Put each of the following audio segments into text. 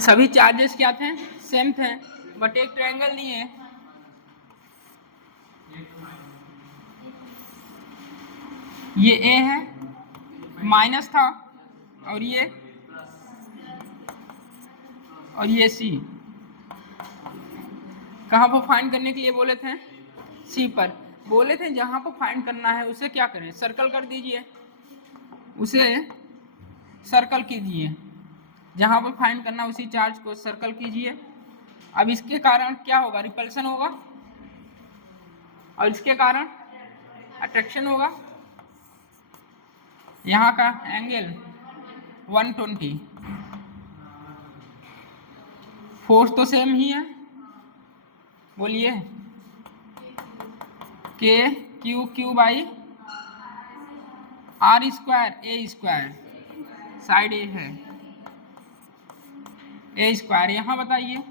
सभी चार्जेस क्या थे? सेम थे, बट एक ट्रायंगल नहीं है। ये ए है, माइनस था, और ये सी। कहाँ पर फाइंड करने के लिए बोले थे? सी पर बोले थे। जहाँ पर फाइंड करना है उसे क्या करें? सर्कल कर दीजिए, उसे सर्कल कीजिए। जहाँ पर फाइंड करना उसी चार्ज को सर्कल कीजिए। अब इसके कारण क्या होगा? रिपल्सन होगा, और इसके कारण अट्रैक्शन होगा। यहाँ का एंगल 120, फोर्स तो सेम ही है। बोलिए, k q by are square, a square, side a है, ए स्क्वायर। यहाँ बताइए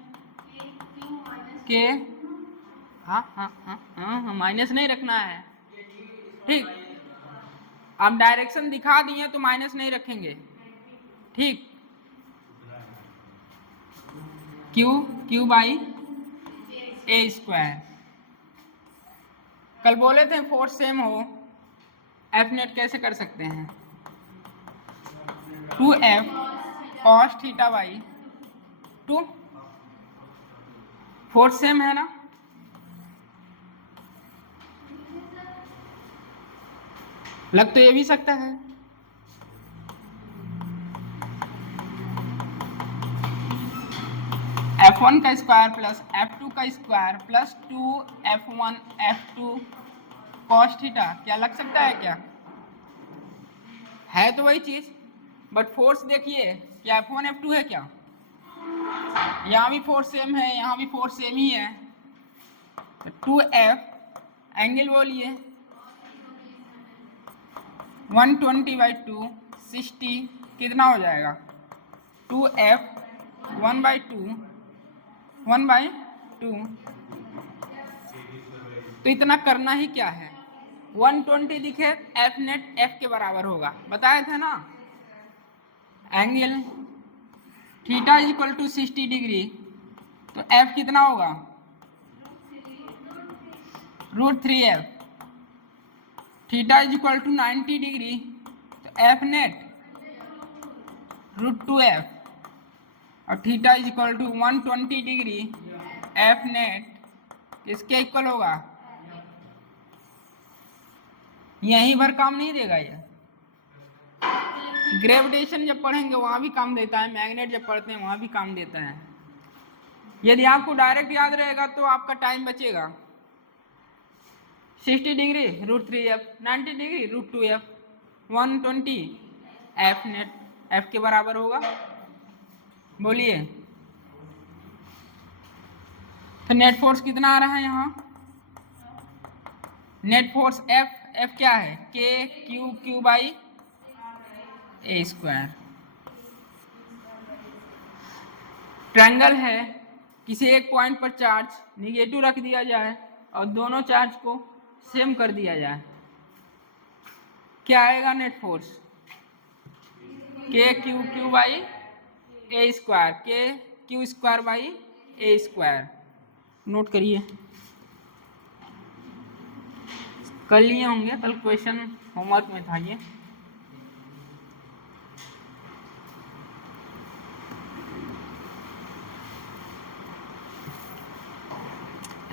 के, हाँ, माइनस नहीं रखना है, ठीक। आप डायरेक्शन दिखा दिए तो माइनस नहीं रखेंगे, ठीक। Q by A square. कल बोले थे फोर्स सेम हो, एफ नेट कैसे कर सकते हैं? 2f cos theta by 2, force same है ना? लग तो ये भी सकता है। f1 का स्क्वायर प्लस f2 का square plus 2f1 f2 cos theta, क्या लग सकता है? क्या है? तो वही चीज, बट फोर्स देखिए, क्या f1 f2 है क्या? यहाँ भी फोर्स सेम है, यहाँ भी फोर्स सेम ही है। तो 2f एंगल बोलिए 120/2 60 कितना हो जाएगा? 2f 1/2 तो इतना करना ही क्या है? 120 दिखे, एफ नेट एफ के बराबर होगा, बताया था ना। Angle theta equal to 60 degree, तो एफ कितना होगा? √3f। Theta equal to 90 degree, तो एफ नेट √2f, और theta equal to 120 degree, F net इसके इक्वल होगा। यहीं भर काम नहीं देगा ये। ग्रेविटेशन जब पढ़ेंगे वहां भी काम देता है, मैग्नेट जब पढ़ते हैं वहां भी काम देता है। यदि आपको डायरेक्ट याद रहेगा तो आपका टाइम बचेगा। 60 degree √3f, 90 degree √2f, 120 F net F के बराबर होगा। बोलिए, तो नेट फोर्स कितना आ रहा है यहाँ? नेट फोर्स एफ क्या है? के q by A square. Triangle है, किसी एक पॉइंट पर चार्ज निगेटिव रख दिया जाए और दोनों चार्ज को सेम कर दिया जाए, क्या आएगा नेट फोर्स? के क्यू बाई ए स्क्वायर, के q square by A square. Note करिए, कर लिए होंगे, कल क्वेश्चन होमवर्क में था ये।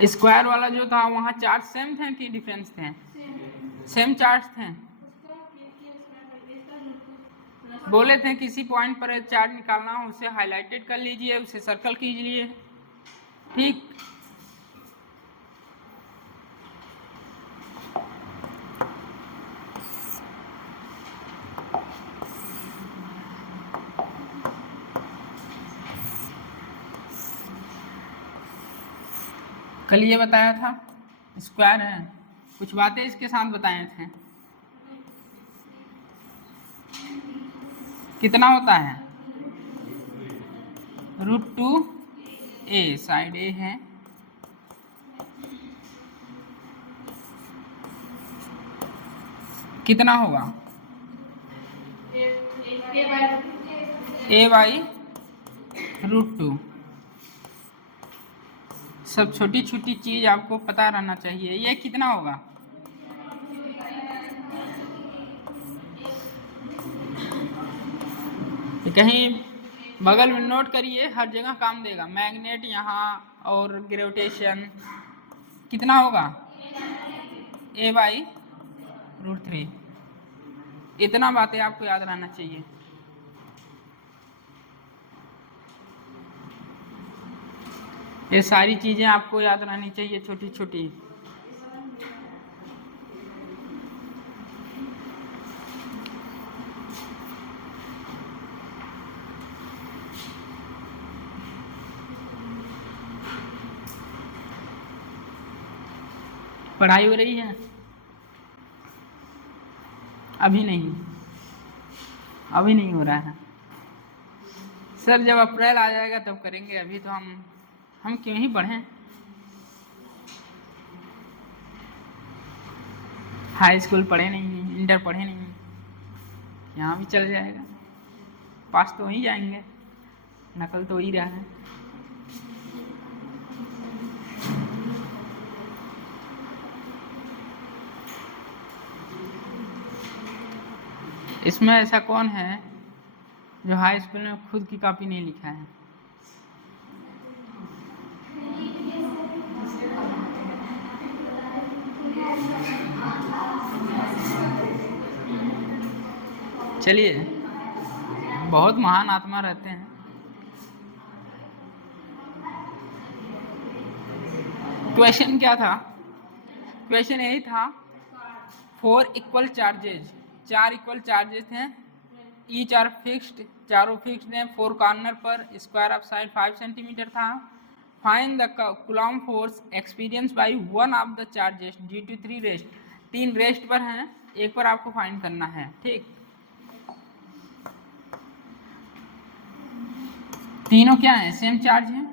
स्क्वायर वाला जो था वहाँ चार्ज सेम थे कि डिफरेंस थे? सेम चार्ज थे। बोले थे किसी पॉइंट पर चार्ज निकालना हो उसे हाईलाइटेड कर लीजिए, उसे सर्कल कीजिए, ठीक। कल ये बताया था स्क्वायर है, कुछ बातें इसके साथ बताए थे। कितना होता है? √2a, साइड ए है, कितना होगा? a by √2। सब छोटी छोटी चीज आपको पता रहना चाहिए। ये कितना होगा? कहीं बगल में नोट करिए, हर जगह काम देगा। मैग्नेट यहाँ और ग्रेविटेशन कितना होगा? a/√3। इतना बातें आपको याद रहना चाहिए। ये सारी चीजें आपको याद रहनी चाहिए, छोटी छोटी। पढ़ाई हो रही है? अभी नहीं हो रहा है सर। जब अप्रैल आ जाएगा तब करेंगे। अभी तो हम क्यों ही पढ़ें। हाई स्कूल पढ़े नहीं, इंटर पढ़े नहीं, यहाँ भी चल जाएगा। पास तो हो ही जाएंगे, नकल तो हो ही रहा है। इसमें ऐसा कौन है जो हाई स्कूल में खुद की कॉपी नहीं लिखा है? चलिए, बहुत महान आत्मा रहते हैं। क्वेश्चन क्या था? क्वेश्चन यही था, 4 इक्वल चार्जेज, 4 इक्वल चार्जेस हैं, ईच आर फिक्स्ड, चारों फिक्स्ड हैं। 4 कॉर्नर पर, स्क्वायर ऑफ साइड 5 सेंटीमीटर था। Find the Coulomb force experience by one of the charges due to 3 rest. 3 rest पर हैं, एक पर आपको फाइंड करना है। ठीक, तीनों क्या है? सेम चार्ज है।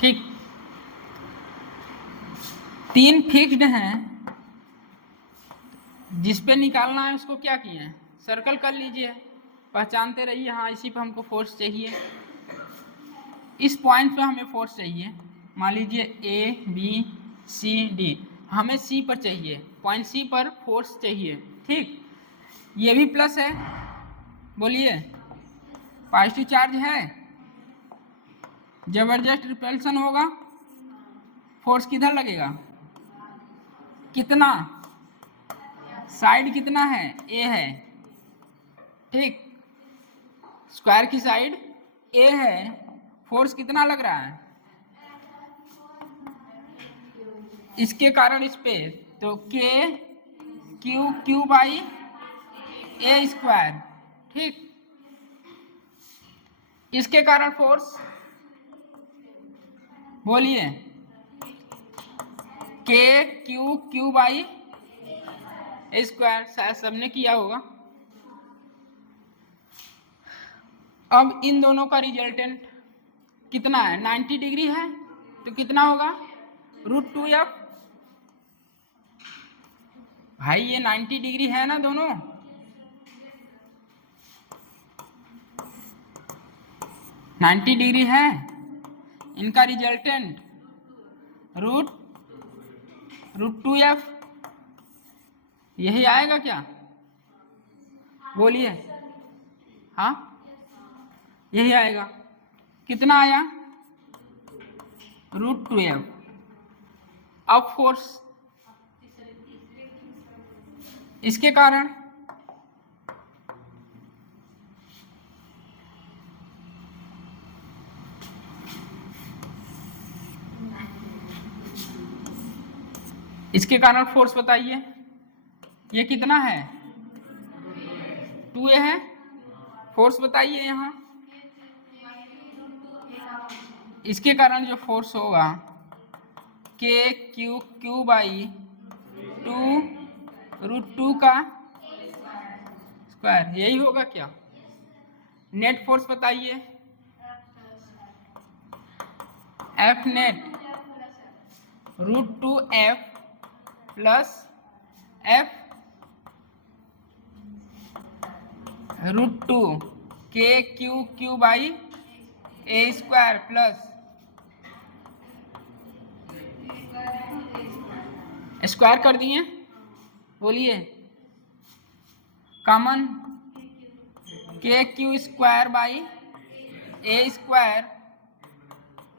ठीक, 3 फिक्स्ड हैं, जिस पे निकालना है उसको क्या किए हैं? सर्कल कर लीजिए, पहचानते रहिए। हाँ, इसी पे हमको फोर्स चाहिए, इस पॉइंट पे हमें फोर्स चाहिए। मान लीजिए ABCD, हमें C पर चाहिए, पॉइंट C पर फोर्स चाहिए। ठीक, ये भी प्लस है, बोलिए पॉजिटिव चार्ज है, जबरदस्त रिपल्सन होगा। फोर्स किधर लगेगा? कितना? साइड कितना है? A है। ठीक, स्क्वायर की साइड A है, फोर्स कितना लग रहा है? इसके कारण इस पे तो KQ/A²। ठीक, इसके कारण फोर्स बोलिए KQ/A²। शायद सबने किया होगा। अब इन दोनों का रिजल्टेंट कितना है? 90 डिग्री है, तो कितना होगा? √2F। भाई ये 90 डिग्री है ना दोनों? $90 है, इनका रिजल्टेंट √2F। यही आएगा क्या? बोलिए। हाँ, यही आएगा। कितना आया? √2F। अब फोर्स इसके कारण फोर्स बताइए, ये कितना है? 2A है। फोर्स बताइए यहाँ, इसके कारण जो फोर्स होगा KQ/2 का स्क्वायर, यही होगा क्या? नेट फोर्स बताइए। F net √2F plus F √2 KQ by A square plus square कर दिए, बोलिए common KQ square by A square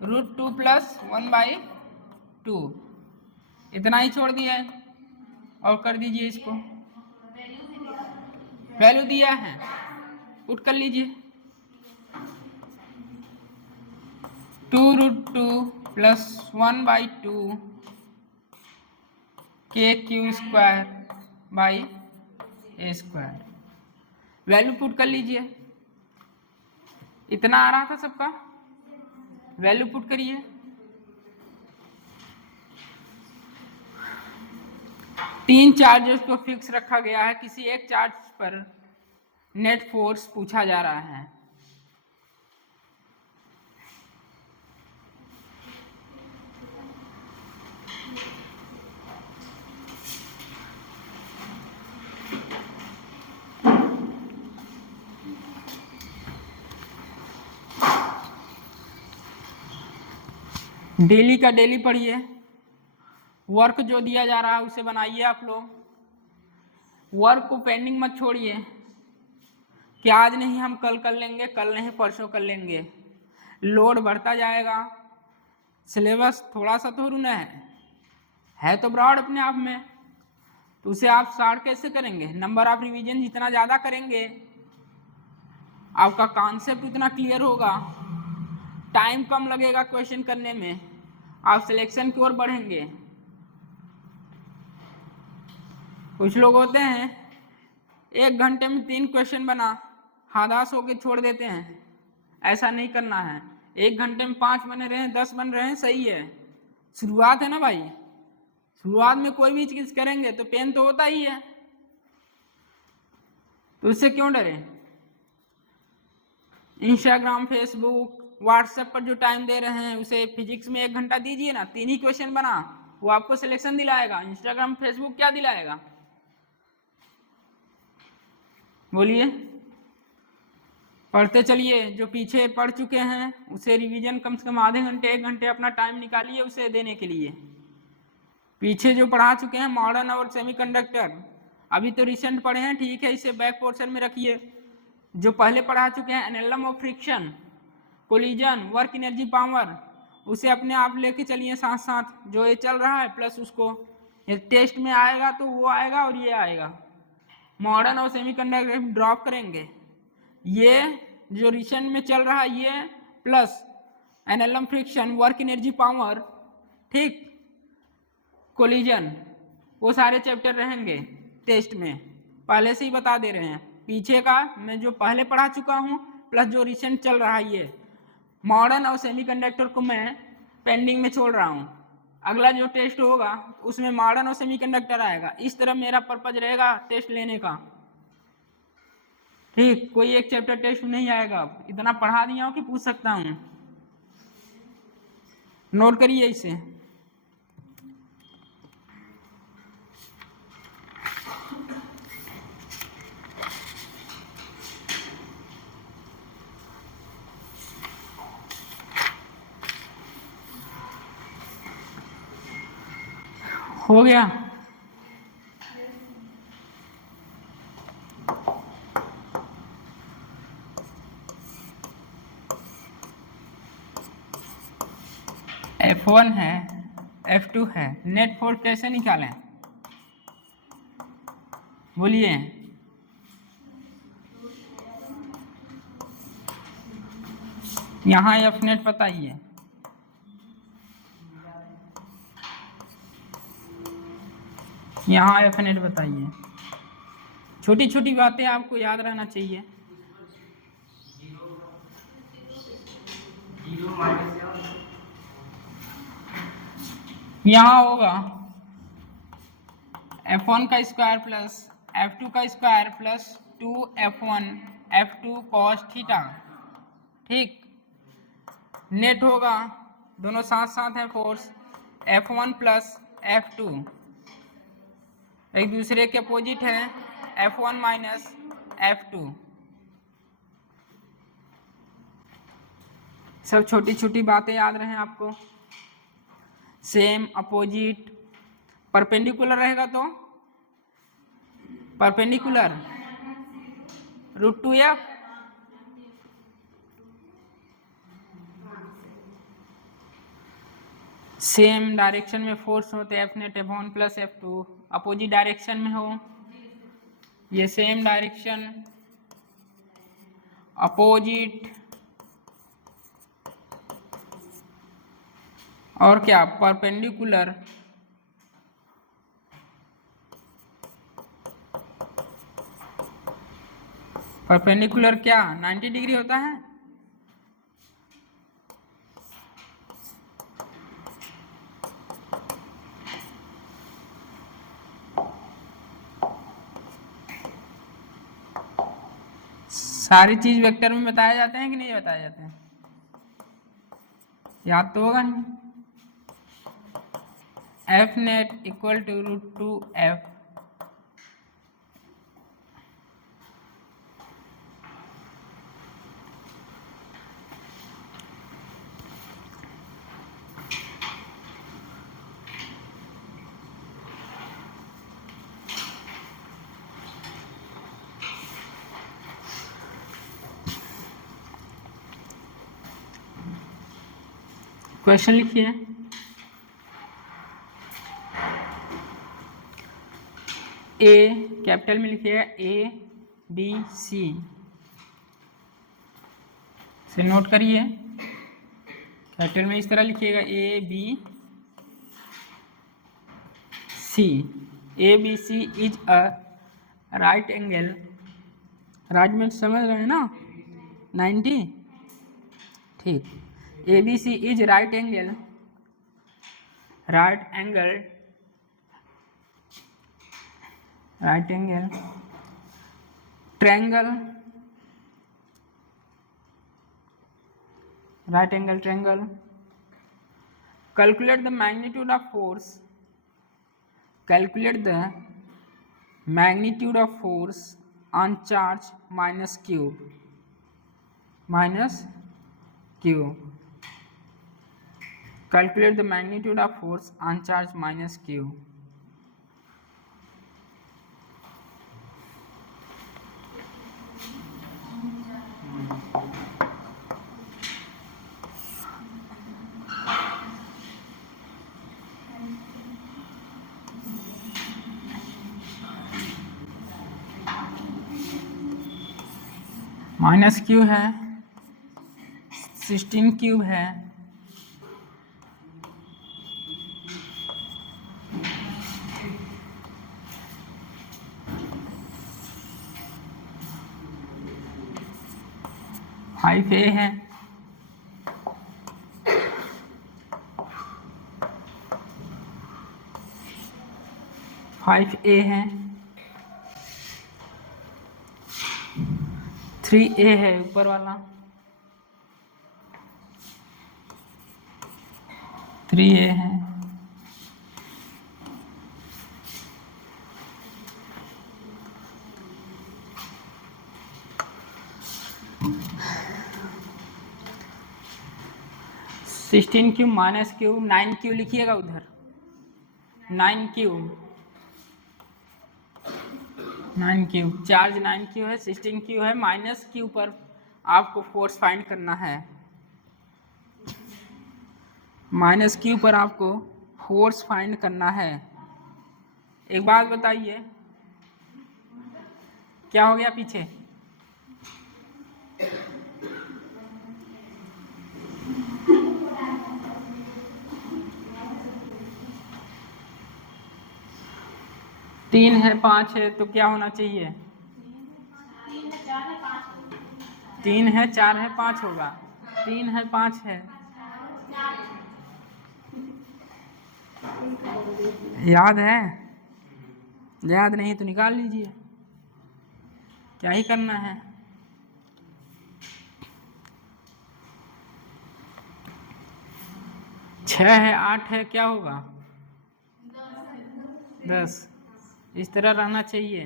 √2 plus 1/2, इतना ही छोड़ दिया है। और कर दीजिए इसको, वैल्यू दिया है, पुट कर लीजिए 2√2 plus 1/2 KQ square by A square, value put कर लीजिए। इतना आ रहा था सबका, वैल्यू पुट करिए। तीन चार्जेस को फिक्स रखा गया है, किसी एक चार्ज पर नेट फोर्स पूछा जा रहा है। डेली का डेली पढ़िए, वर्क जो दिया जा रहा है उसे बनाइए आप लोग। वर्क को पेंडिंग मत छोड़िए कि आज नहीं हम कल कर लेंगे, कल नहीं परसों कर लेंगे। लोड बढ़ता जाएगा, सिलेबस थोड़ा सा तो रुना है तो ब्रॉड अपने आप में, तो उसे आप स्टार्ट कैसे करेंगे? नंबर ऑफ रिवीजन जितना ज़्यादा करेंगे आपका कॉन्सेप्ट उतना क्लियर होगा, टाइम कम लगेगा क्वेश्चन करने में, आप सिलेक्शन की ओर बढ़ेंगे। कुछ लोग होते हैं 1 घंटे में 3 क्वेश्चन बना हताश होकर छोड़ देते हैं, ऐसा नहीं करना है। 1 घंटे में 5 बने रहे, 10 बन रहे हैं, सही है, शुरुआत है ना भाई। शुरुआत में कोई भी चीज करेंगे तो पेन तो होता ही है, तो उससे क्यों डरे। इंस्टाग्राम, फेसबुक, व्हाट्सएप पर जो टाइम दे रहे हैं उसे फिजिक्स में 1 घंटा दीजिए ना, 3 ही क्वेश्चन बना, वो आपको सिलेक्शन दिलाएगा। इंस्टाग्राम, फेसबुक क्या दिलाएगा? बोलिए, पढ़ते चलिए। जो पीछे पढ़ चुके हैं उसे रिवीजन कम से कम आधे घंटे 1 घंटे अपना टाइम निकालिए उसे देने के लिए। पीछे जो पढ़ा चुके हैं मॉडर्न और सेमीकंडक्टर, अभी तो रिसेंट पढ़े हैं, ठीक है, इसे बैक पोर्शन में रखिए। जो पहले पढ़ा चुके हैं NLM of friction, collision, work energy power, उसे अपने आप लेके चलिए साथ साथ। जो ये चल रहा है प्लस उसको, ये टेस्ट में आएगा तो वो आएगा और ये आएगा। मॉडर्न और सेमीकंडक्टर ड्रॉप करेंगे, ये जो रिसेंट में चल रहा है ये plus NLM friction, work energy power, ठीक, कोलिजन, वो सारे चैप्टर रहेंगे टेस्ट में, पहले से ही बता दे रहे हैं। पीछे का मैं जो पहले पढ़ा चुका हूँ प्लस जो रिसेंट चल रहा है, ये मॉडर्न और सेमीकंडक्टर को मैं पेंडिंग में छोड़ रहा हूँ। अगला जो टेस्ट होगा उसमें मॉडर्न और सेमीकंडक्टर आएगा। इस तरह मेरा पर्पज रहेगा टेस्ट लेने का, ठीक। कोई एक चैप्टर टेस्ट नहीं आएगा, इतना पढ़ा दिया हूँ कि पूछ सकता हूँ, नोट करिए इसे। हो गया? F1 है, F2 है, नेट फोर्स कैसे निकालें? बोलिए। यहाँ F नेट बताइए, यहाँ F नेट बताइए। छोटी छोटी बातें आपको याद रहना चाहिए। यहाँ होगा F1 का स्क्वायर प्लस F2 का square plus 2F1 F2 cos theta, ठीक। नेट होगा, दोनों साथ साथ है फोर्स, F1 प्लस F2 एक दूसरे के अपोजिट है F1 माइनस F2। सब छोटी छोटी बातें याद रहे आपको। सेम, अपोजिट, परपेंडिकुलर रहेगा तो परपेंडिकुलर √2f, सेम डायरेक्शन में फोर्स होते F net F1 plus F2, opposite direction में हो ये सेम डायरेक्शन, अपोजिट, और क्या परपेंडिकुलर। परपेंडिकुलर क्या 90 डिग्री होता है। सारी चीज वेक्टर में बताए जाते हैं कि नहीं बताए जाते हैं, याद तो होगा नहीं। F net equal to √2f, question लिखिए। ए कैपिटल में लिखिएगा ABC से नोट करिए। कैपिटल में इस तरह लिखिएगा ABC। ABC is a right angle, right में समझ रहे हैं ना 90, ठीक। ABC is right angle triangle, calculate the magnitude of force on charge minus q, calculate the magnitude of force on charge minus q। Minus Q है, 16 cube है, five ए है, है, 3A है ऊपर वाला, 3A है, sixteen cube minus cube 9 Q लिखिएगा उधर, 9 क्यूब चार्ज 9 क्यू है, 16 क्यू है, माइनस क्यू पर आपको फोर्स फाइंड करना है। माइनस क्यू पर आपको फोर्स फाइंड करना है। एक बात बताइए, क्या हो गया पीछे? तीन है 5 है तो क्या होना चाहिए? 3 है 4 है 5 होगा, 3 है 5 है, याद है? याद नहीं तो निकाल लीजिए, क्या ही करना है। छः है 8 है क्या होगा? 10। इस तरह रहना चाहिए,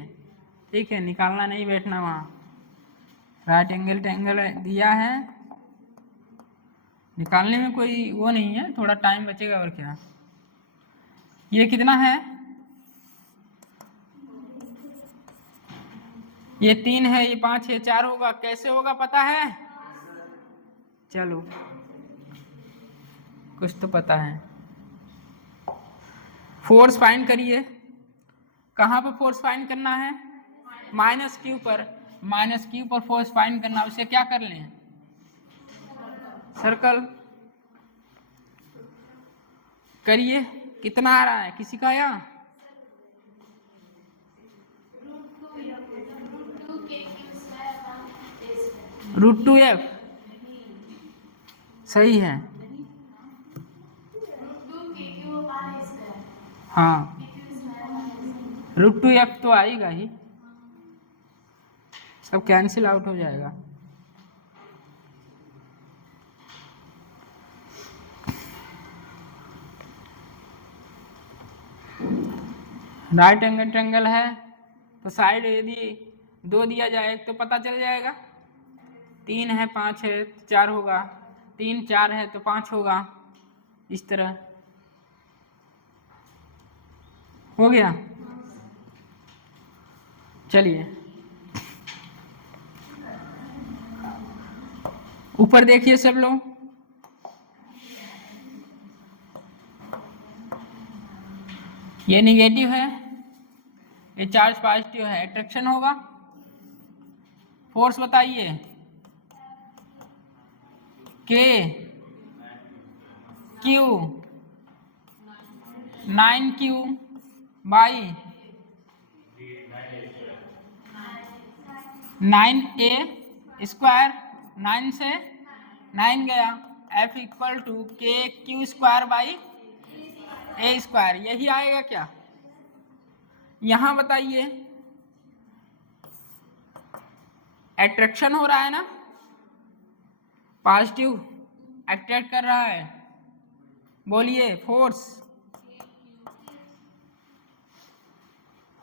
ठीक है, निकालना नहीं, बैठना वहाँ। राइट एंगल ट्रायंगल दिया है, निकालने में कोई वो नहीं है, थोड़ा टाइम बचेगा और क्या। ये कितना है, ये 3 है, ये 5 है, 4 होगा, कैसे होगा पता है? चलो कुछ तो पता है। फोर्स फाइंड करिए, कहाँ पर फोर्स फाइंड करना है? माइनस क्यू पर, माइनस क्यू पर फोर्स फाइंड करना, उसे क्या कर लें? सर्कल करिए। कितना आ रहा है किसी का यहाँ? √2f सही है, हाँ √2f तो आएगा ही, सब कैंसिल आउट हो जाएगा। राइट एंगल ट्रायंगल है तो साइड यदि 2 दिया जाए तो पता चल जाएगा। 3 है, 5 है तो 4 होगा, 3 4 है तो 5 होगा, इस तरह हो गया। चलिए ऊपर देखिए सब लोग, ये निगेटिव है, ये चार्ज पॉजिटिव है, अट्रैक्शन होगा। फोर्स बताइए, के क्यू 9Q बाई 9a², 9 से 9 गया, F equal to KQ² by a², यही आएगा क्या? यहां बताइए, अट्रैक्शन हो रहा है ना, पॉजिटिव अट्रैक्ट कर रहा है, बोलिए फोर्स,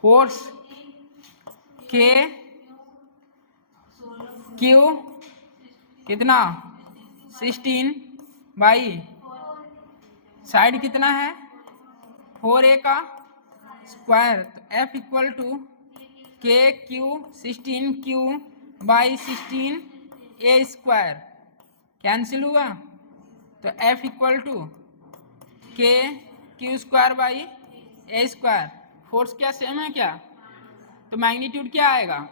फोर्स के क्यू कितना 16 बाई साइड कितना है 4a का स्क्वायर, तो F equal to KQ 16Q by 16a², cancel हुआ, तो F equal to KQ² by a²। Force क्या सेम है क्या? तो मैग्नीट्यूड क्या आएगा?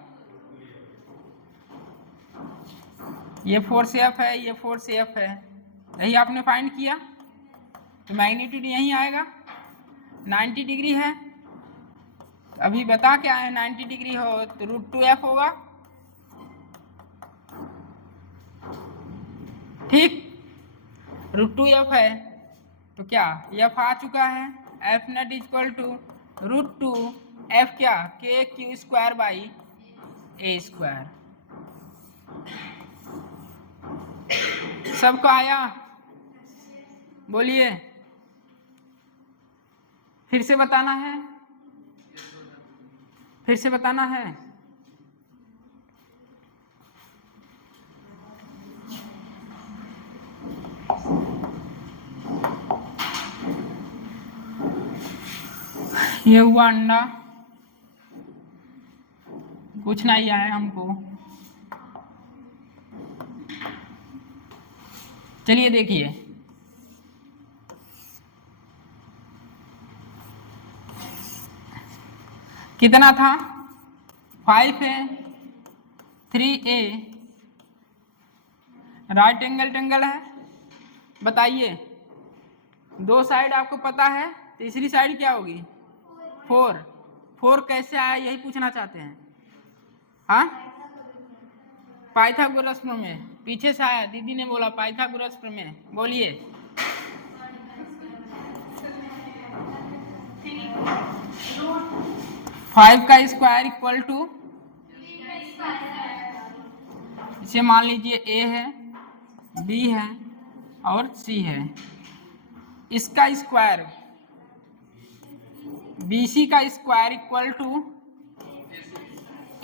ये फोर्स F है, ये फोर्स F है, यही आपने फाइंड किया, तो मैग्नीट्यूड यही आएगा। 90 डिग्री है, तो अभी बता क्या है, 90 डिग्री हो तो √2f होगा, ठीक, √2f है तो क्या f आ चुका है, F nut equal to √2f क्या KQ² बाई a²। सबको आया? बोलिए, फिर से बताना है, फिर से बताना है। ये हुआ अंडा, कुछ नहीं आया हमको। चलिए देखिए, कितना था 5 है 3a, राइट एंगल ट्रायंगल है, बताइए 2 साइड आपको पता है, तीसरी साइड क्या होगी 4 कैसे आया यही पूछना चाहते हैं। हाँ, पाइथागोरस प्रमेय, पीछे से आया, दीदी ने बोला पाइथागोरस प्रमेय, बोलिए। फाइव का स्क्वायर इक्वल टू, इसे मान लीजिए a है, b है और c है, इसका स्क्वायर BC का स्क्वायर इक्वल टू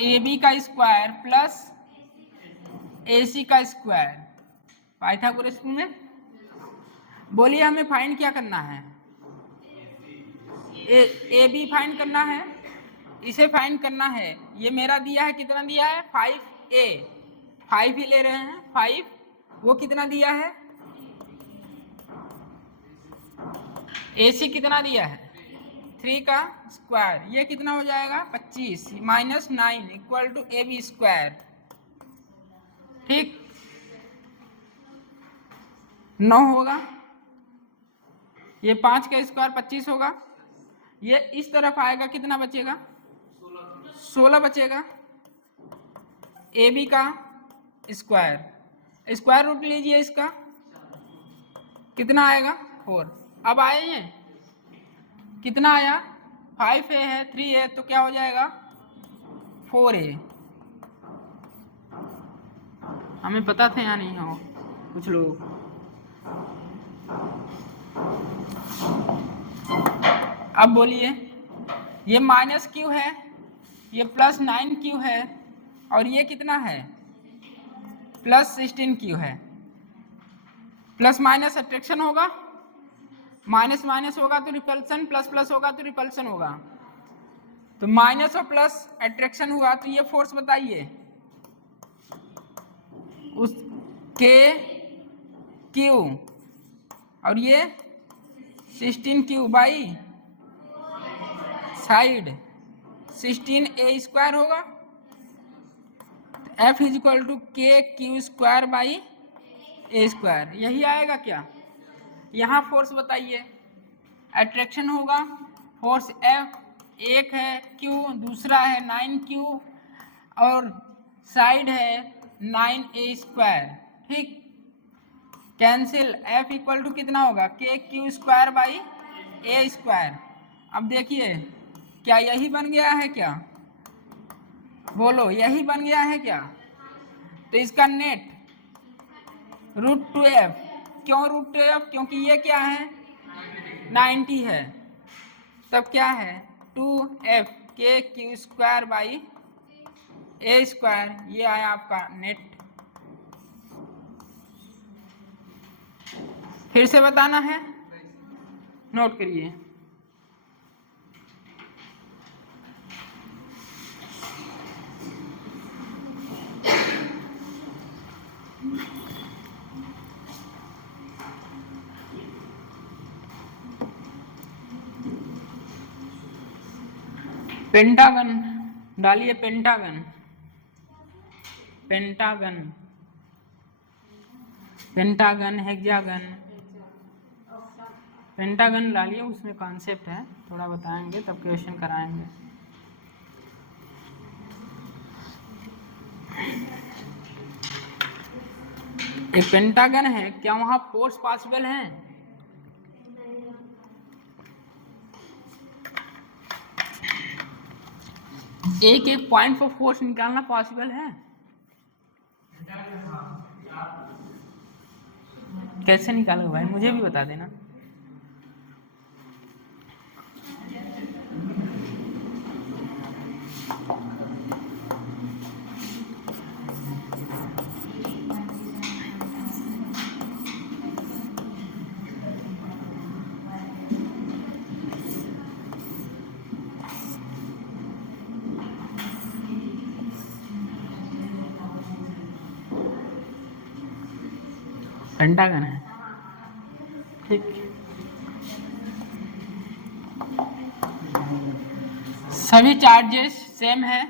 AB का स्क्वायर प्लस AC का स्क्वायर, पाइथागोरस में। बोलिए हमें फाइंड क्या करना है? AB फाइंड करना है, इसे फाइंड करना है। ये मेरा दिया है, कितना दिया है? 5A, 5 ही ले रहे हैं 5। वो कितना दिया है? AC कितना दिया है? 3 का स्क्वायर, ये कितना हो जाएगा? 25 minus 9 equal to AB square. ठीक, 9 होगा, ये 5 का स्क्वायर 25 होगा, ये इस तरफ आएगा, कितना बचेगा? 16 बचेगा। AB का स्क्वायर, स्क्वायर रूट लीजिए इसका, कितना आएगा? 4। अब आए ये कितना आया? 5A है, 3A, तो क्या हो जाएगा? 4A। हमें पता था या नहीं हो कुछ लोग? अब बोलिए, ये माइनस क्यू है, ये प्लस 9Q है, और ये कितना है? प्लस 16Q है। प्लस माइनस अट्रैक्शन होगा, माइनस माइनस होगा तो रिपल्सन, प्लस प्लस होगा तो रिपल्सन होगा। तो माइनस और प्लस अट्रैक्शन हुआ, तो ये फोर्स बताइए, उस के क्यू और ये 16Q by side 16A square होगा। F is equal to k q square by A square, यही आएगा क्या? यहाँ फोर्स बताइए, अट्रैक्शन होगा, फोर्स F एक है, Q दूसरा है 9Q, और साइड है 9A स्क्वायर। ठीक, कैंसिल, F इक्वल टू कितना होगा? के q square by A square. अब देखिए, क्या यही बन गया है क्या? बोलो, यही बन गया है क्या? तो इसका नेट √2F, क्यों √2F? क्योंकि ये क्या है? 90 है, तब क्या है? 2F के q square by A square, ये आया आपका नेट। फिर से बताना है, नोट करिए। पेंटागन डालिए, pentagon, pentagon, pentagon, hexagon, pentagon डालिए, उसमें कॉन्सेप्ट है, थोड़ा बताएंगे तब क्वेश्चन कराएंगे। एक पेंटागन है, क्या वहां फोर्स पॉसिबल है? एक एक पॉइंट पर फोर्स निकालना पॉसिबल है? कैसे निकालोगे भाई, मुझे भी बता देना। पेंटागन है, ठीक। सभी चार्जेस सेम है,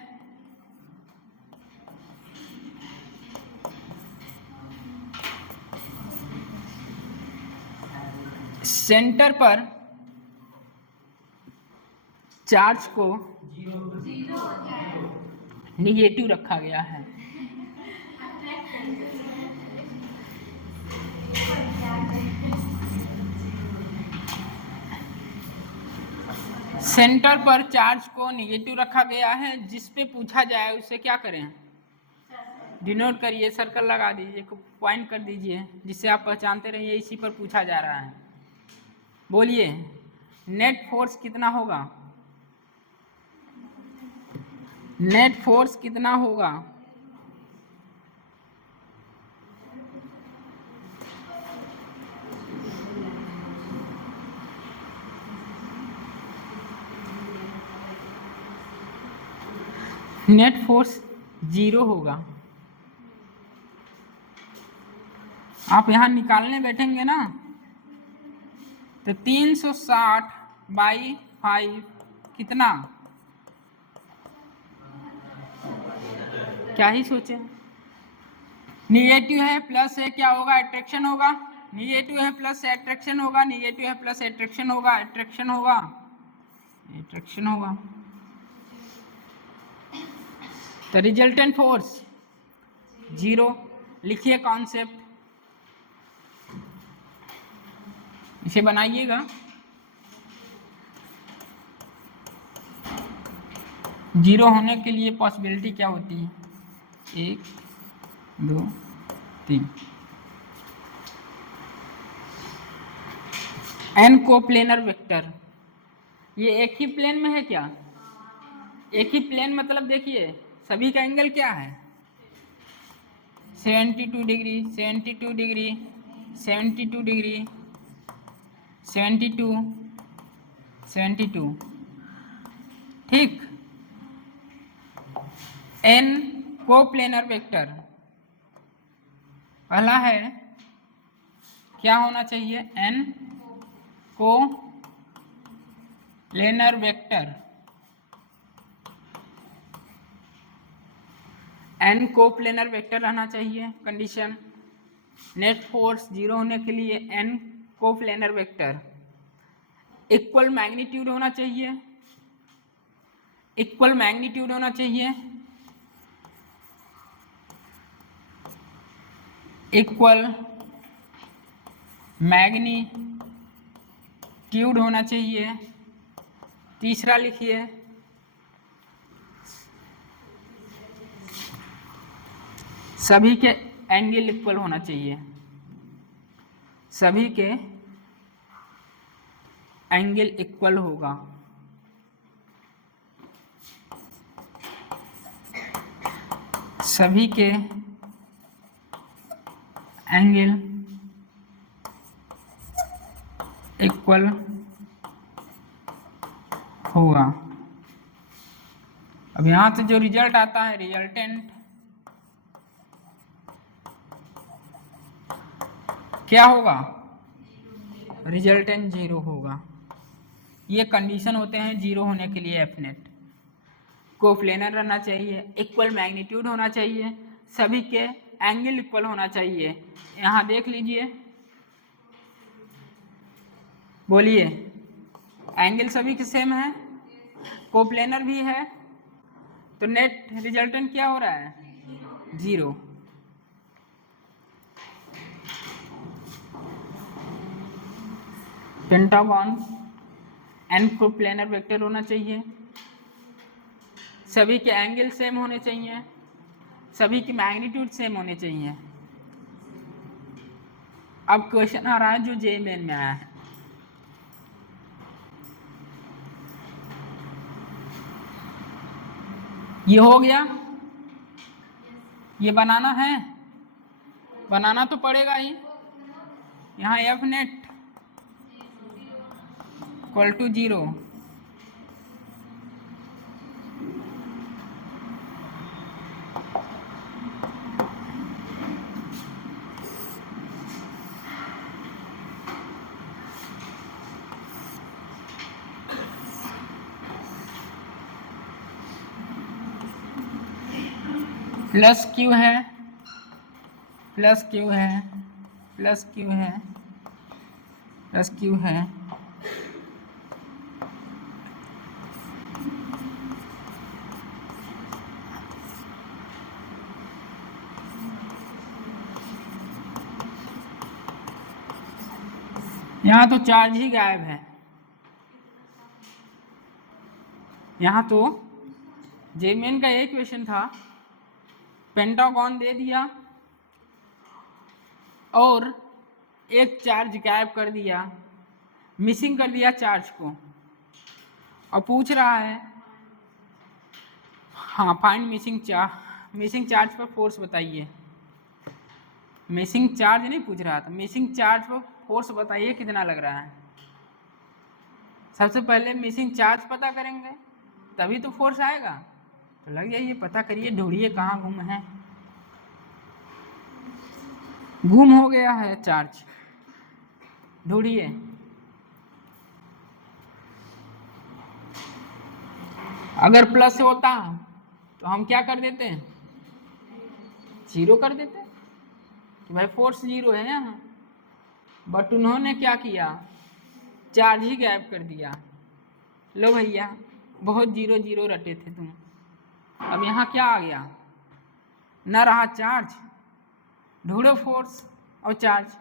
सेंटर पर चार्ज को निगेटिव रखा गया है, सेंटर पर चार्ज को निगेटिव रखा गया है। जिस पे पूछा जाए उसे क्या करें? डिनोट करिए, सर्कल लगा दीजिए, पॉइंट कर दीजिए, जिससे आप पहचानते रहिए इसी पर पूछा जा रहा है। बोलिए, नेट फोर्स कितना होगा? नेट फोर्स कितना होगा? नेट फोर्स 0 होगा। आप यहाँ निकालने बैठेंगे ना तो 360/5 कितना, क्या ही सोचे। निगेटिव है प्लस है, क्या होगा? अट्रैक्शन होगा। निगेटिव है प्लस से अट्रैक्शन होगा, निगेटिव है प्लस अट्रैक्शन होगा, अट्रैक्शन होगा, अट्रैक्शन होगा। तो रिजल्टेंट फोर्स 0। लिखिए कॉन्सेप्ट, इसे बनाइएगा। 0 होने के लिए पॉसिबिलिटी क्या होती है? 1 2 3। एन कोप्लेनर वेक्टर, ये एक ही प्लेन में है क्या? एक ही प्लेन मतलब देखिए सभी का एंगल क्या है? 72 डिग्री, 72 डिग्री, 72 डिग्री, 72, 72, ठीक। एन कोप्लेनर वेक्टर पहला है, क्या होना चाहिए? N coplanar vector, N coplanar vector रहना चाहिए कंडीशन। नेट फोर्स 0 होने के लिए N coplanar vector, equal magnitude होना चाहिए, इक्वल मैग्नीट्यूड होना चाहिए, इक्वल मैग्नीट्यूड होना चाहिए। तीसरा लिखिए सभी के एंगल इक्वल होना चाहिए, सभी के एंगल इक्वल होगा। सभी के एंगल इक्वल होगा। अब यहां से जो रिजल्ट आता है, रिजल्टेंट क्या होगा? रिजल्टेंट 0 होगा। ये कंडीशन होते हैं 0 होने के लिए एफ नेट। कोप्लेनर रहना चाहिए, इक्वल मैग्नीट्यूड होना चाहिए, सभी के एंगल इक्वल होना चाहिए। यहाँ देख लीजिए, बोलिए, एंगल सभी के सेम है, कोप्लेनर भी है, तो नेट रिजल्टेंट क्या हो रहा है? 0। पेंटागन एन कोप्लेनर वेक्टर होना चाहिए, सभी के एंगल सेम होने चाहिए, सभी की मैग्नीट्यूड सेम होने चाहिए। अब क्वेश्चन आ रहा है जो जे मेन में आया है, ये हो गया, ये बनाना है, बनाना तो पड़ेगा ही। यहाँ F net equal to 0, plus Q है, प्लस क्यू है, प्लस क्यू है, प्लस क्यू है, यहाँ तो चार्ज ही गायब है। यहाँ तो जेमेन का एक क्वेश्चन था, पेंटागन दे दिया और एक चार्ज गायब कर दिया, मिसिंग कर दिया चार्ज को, और पूछ रहा है हाँ, फाइंड मिसिंग चार्ज पर फोर्स बताइए। मिसिंग चार्ज नहीं पूछ रहा था, मिसिंग चार्ज पर फोर्स बताइए कितना लग रहा है। सबसे पहले मिसिंग चार्ज पता करेंगे तभी तो फोर्स आएगा। तो लग जाइए, पता करिए, ढूंढिए कहाँ गुम है। गुम हो गया है चार्ज, ढूंढिए। अगर प्लस होता तो हम क्या कर देते, जीरो कर देते कि भाई फोर्स जीरो है यहाँ। बट उन्होंने क्या किया, चार्ज ही गायब कर दिया। लो भैया, बहुत जीरो जीरो रटे थे तुम। अब यहाँ क्या आ गया, न रहा चार्ज। ढूंढो फोर्स और चार्ज।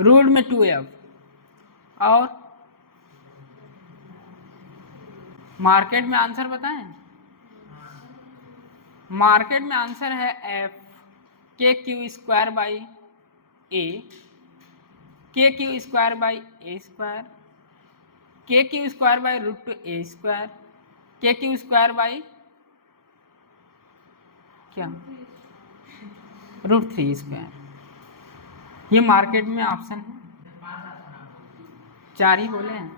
रूट में 2F और मार्केट में आंसर बताएं। मार्केट में आंसर है F KQ² by A, KQ² by A², KQ² by √2A², KQ² by क्या √3²। ये मार्केट में ऑप्शन है, 4 ही बोले हैं।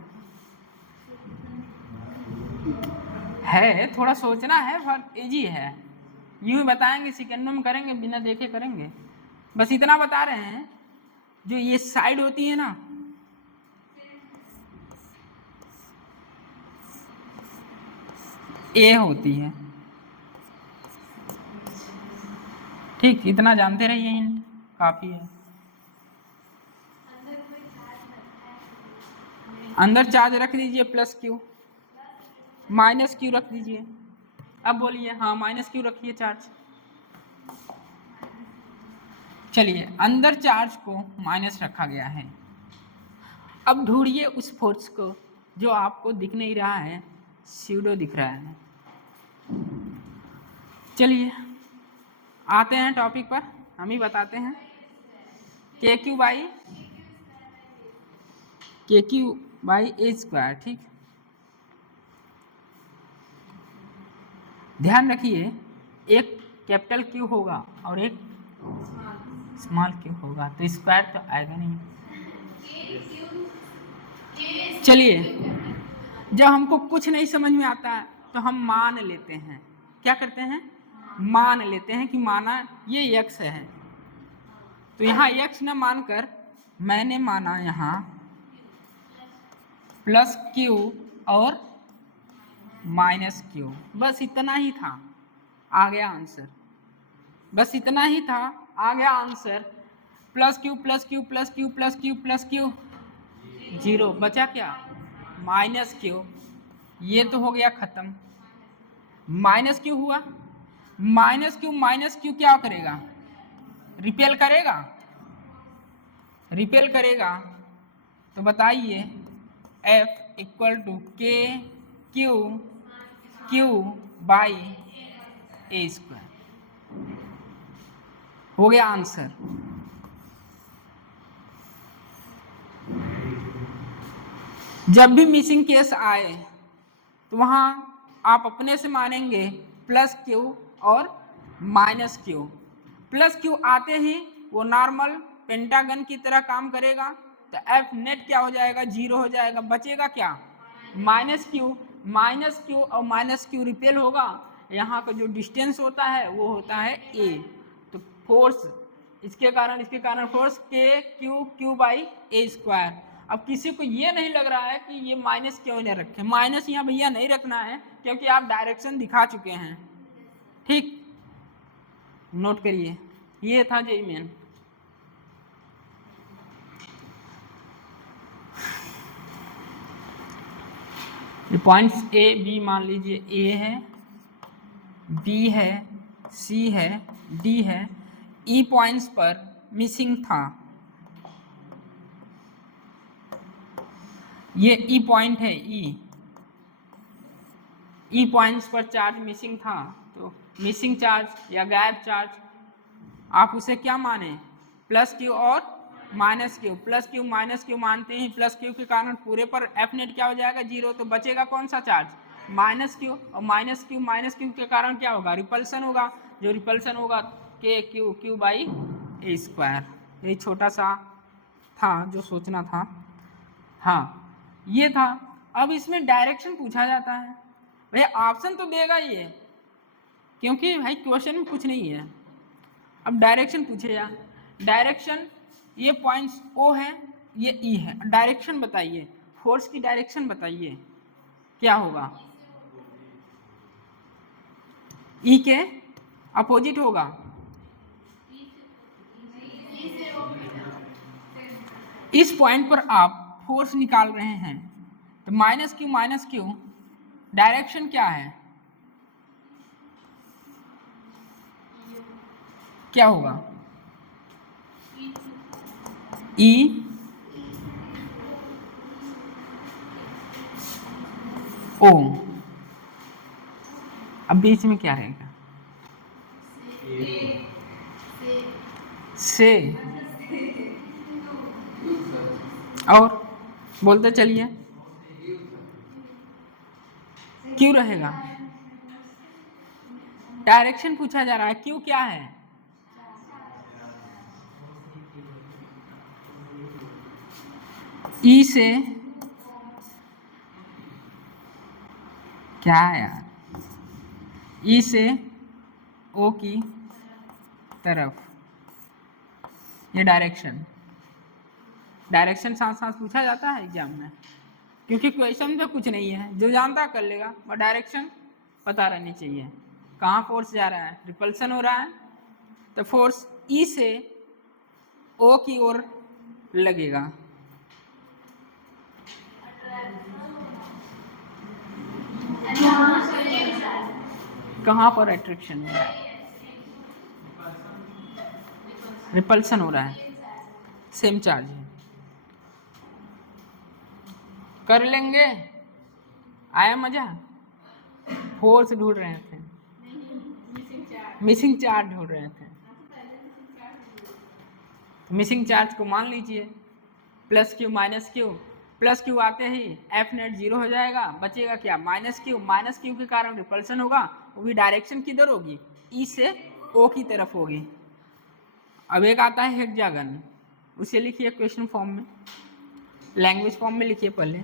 है थोड़ा सोचना है, बहुत इजी है। यूं ही बताएंगे, सेकंडों में करेंगे, बिना देखे करेंगे। बस इतना बता रहे हैं, जो ये साइड होती है ना, ए होती है। ठीक, इतना जानते रहिए, हिंट काफी है। अंदर चार्ज रख दीजिए +Q, -Q रख दीजिए। अब बोलिए, हाँ -Q रखिए चार्ज। चलिए, अंदर चार्ज को माइनस रखा गया है। अब ढूंढिए उस फोर्स को जो आपको दिख नहीं रहा है, स्यूडो दिख रहा है। चलिए आते हैं टॉपिक पर, हम ही बताते हैं। KQ बाई A², ठीक। ध्यान रखिए, एक कैपिटल Q होगा और एक स्मॉल Q होगा, तो स्क्वायर तो आएगा नहीं। चलिए, जब हमको कुछ नहीं समझ में आता है तो हम मान लेते हैं। क्या करते हैं, मान लेते हैं कि माना ये x है। तो यहाँ x न मानकर मैंने माना यहाँ +Q और -Q। बस इतना ही था, आ गया आंसर। बस इतना ही था, आ गया answer. +Q +Q +Q +Q +Q 0, बचा क्या, -Q। ये तो हो गया खत्म। -Q हुआ, -Q क्या करेगा, रिपेल करेगा। रिपेल करेगा तो बताइए, F = KQ बाई A²। हो गया आंसर। जब भी मिसिंग केस आए तो वहां आप अपने से मानेंगे +Q और -Q। +Q आते ही वो नॉर्मल पेंटागन की तरह काम करेगा, तो F नेट क्या हो जाएगा, 0 हो जाएगा। बचेगा क्या, -Q। -Q और -Q रिपेल होगा। यहाँ का जो डिस्टेंस होता है वो होता है A। तो फोर्स इसके कारण फोर्स KQ बाई A²। अब किसी को ये नहीं लग रहा है कि ये माइनस क्यों नहीं रखे। माइनस यहाँ भैया नहीं रखना है, क्योंकि आप डायरेक्शन दिखा चुके हैं। ठीक, नोट करिए, ये था जेईई मेन। ये पॉइंट्स A B मान लीजिए, A है, B है, C है, D है। E पॉइंट्स पर मिसिंग था, ये E पॉइंट है। E पॉइंट्स पर चार्ज मिसिंग था, तो मिसिंग चार्ज या गायब चार्ज आप उसे क्या माने, +Q और minus Q, plus Q minus Q मानते हैं, प्लस क्यू के कारण पूरे पर एफ नेट क्या हो जाएगा 0, तो बचेगा कौन सा चार्ज माइनस क्यू, और माइनस क्यू के कारण क्या होगा रिपल्सन होगा, जो रिपल्सन होगा के Q Q by A square. यही छोटा सा था जो सोचना था। हाँ ये था। अब इसमें डायरेक्शन पूछा जाता है, भैया ऑप्शन तो देगा ही है क्योंकि भाई क्वेश्चन में कुछ नहीं है। अब डायरेक्शन पूछेगा, डायरेक्शन ये पॉइंट्स ओ है ये ई है, डायरेक्शन बताइए, फोर्स की डायरेक्शन बताइए क्या होगा, ई के अपोजिट होगा, इस पॉइंट पर आप फोर्स निकाल रहे हैं तो माइनस क्यू डायरेक्शन क्या है, क्या होगा ई ओ, अब बीच में क्या रहेगा से, और बोलते चलिए क्यों रहेगा, डायरेक्शन पूछा जा रहा है, क्यों क्या है, ई से क्या है यार, ई से ओ की तरफ, ये डायरेक्शन साथ साथ पूछा जाता है एग्जाम में, क्योंकि क्वेश्चन में कुछ नहीं है, जो जानता कर लेगा, और डायरेक्शन पता रहनी चाहिए, कहाँ फोर्स जा रहा है, रिपल्सन हो रहा है तो फोर्स ई से ओ की ओर लगेगा, कहाँ पर अट्रैक्शन हो रहा है, रिपल्सन हो रहा है, सेम चार्ज है, कर लेंगे, आया मजा, फोर्स ढूंढ रहे थे, मिसिंग चार्ज ढूंढ रहे थे, मिसिंग चार्ज को मान लीजिए प्लस क्यू आते ही एफ नेट 0 हो जाएगा, बचेगा क्या माइनस क्यू के कारण रिपल्सन होगा, वो भी डायरेक्शन किधर होगी ई से ओ की तरफ होगी। अब एक आता है हेक्सागन, उसे लिखिए क्वेश्चन फॉर्म में, लैंग्वेज फॉर्म में लिखिए पहले,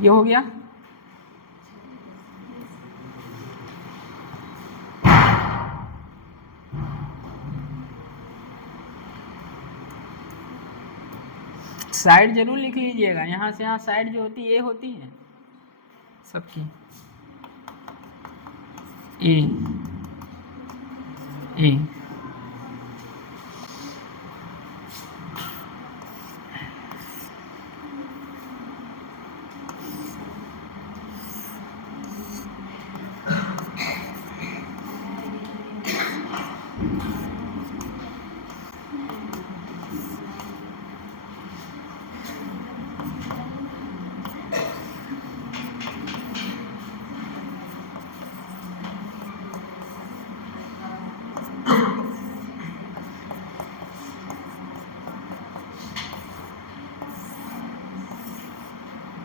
ये हो गया, साइड जरूर लिख लीजिएगा, यहाँ से यहाँ साइड जो होती है ये होती है सबकी, ए ए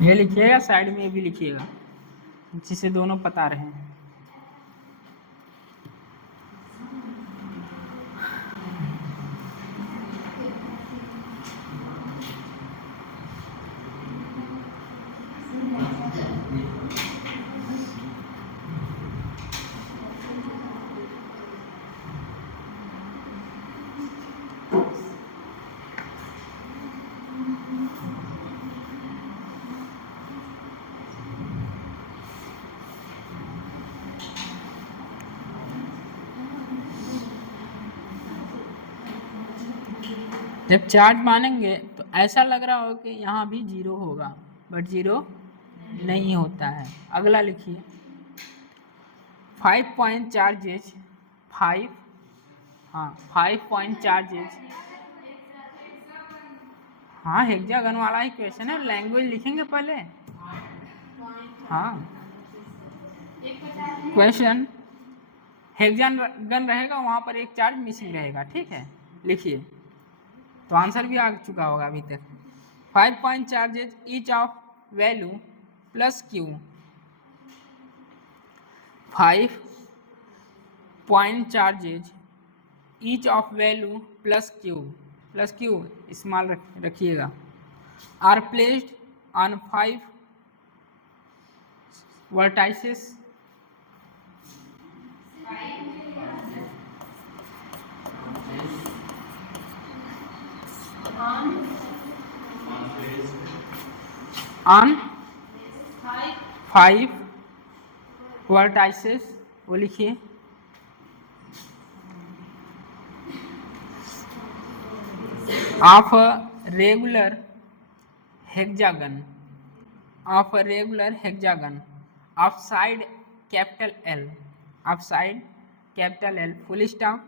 ये लिखिएगा, साइड में भी लिखिएगा, जिसे दोनों पता रहे। जब चार्ज मानेंगे तो ऐसा लग रहा हो कि यहाँ भी 0 होगा, बट 0 नहीं होता है। अगला लिखिए 5 पॉइंट चार्जेज 5, हाँ 5 पॉइंट चार्जेज, हाँ हेक्सागन वाला ही क्वेश्चन है, लैंग्वेज लिखेंगे पहले, हाँ क्वेश्चन हेक्सागन रहेगा वहाँ पर एक चार्ज मिसिंग रहेगा, ठीक है। लिखिए, तो आंसर भी आ चुका होगा अभी तक। 5 point charges each of value plus q, 5 point charges each of value plus q small रखिएगा, are placed on 5 vertices on 5 vertices, वो लिखिए, of a regular hexagon of side capital L, full stop.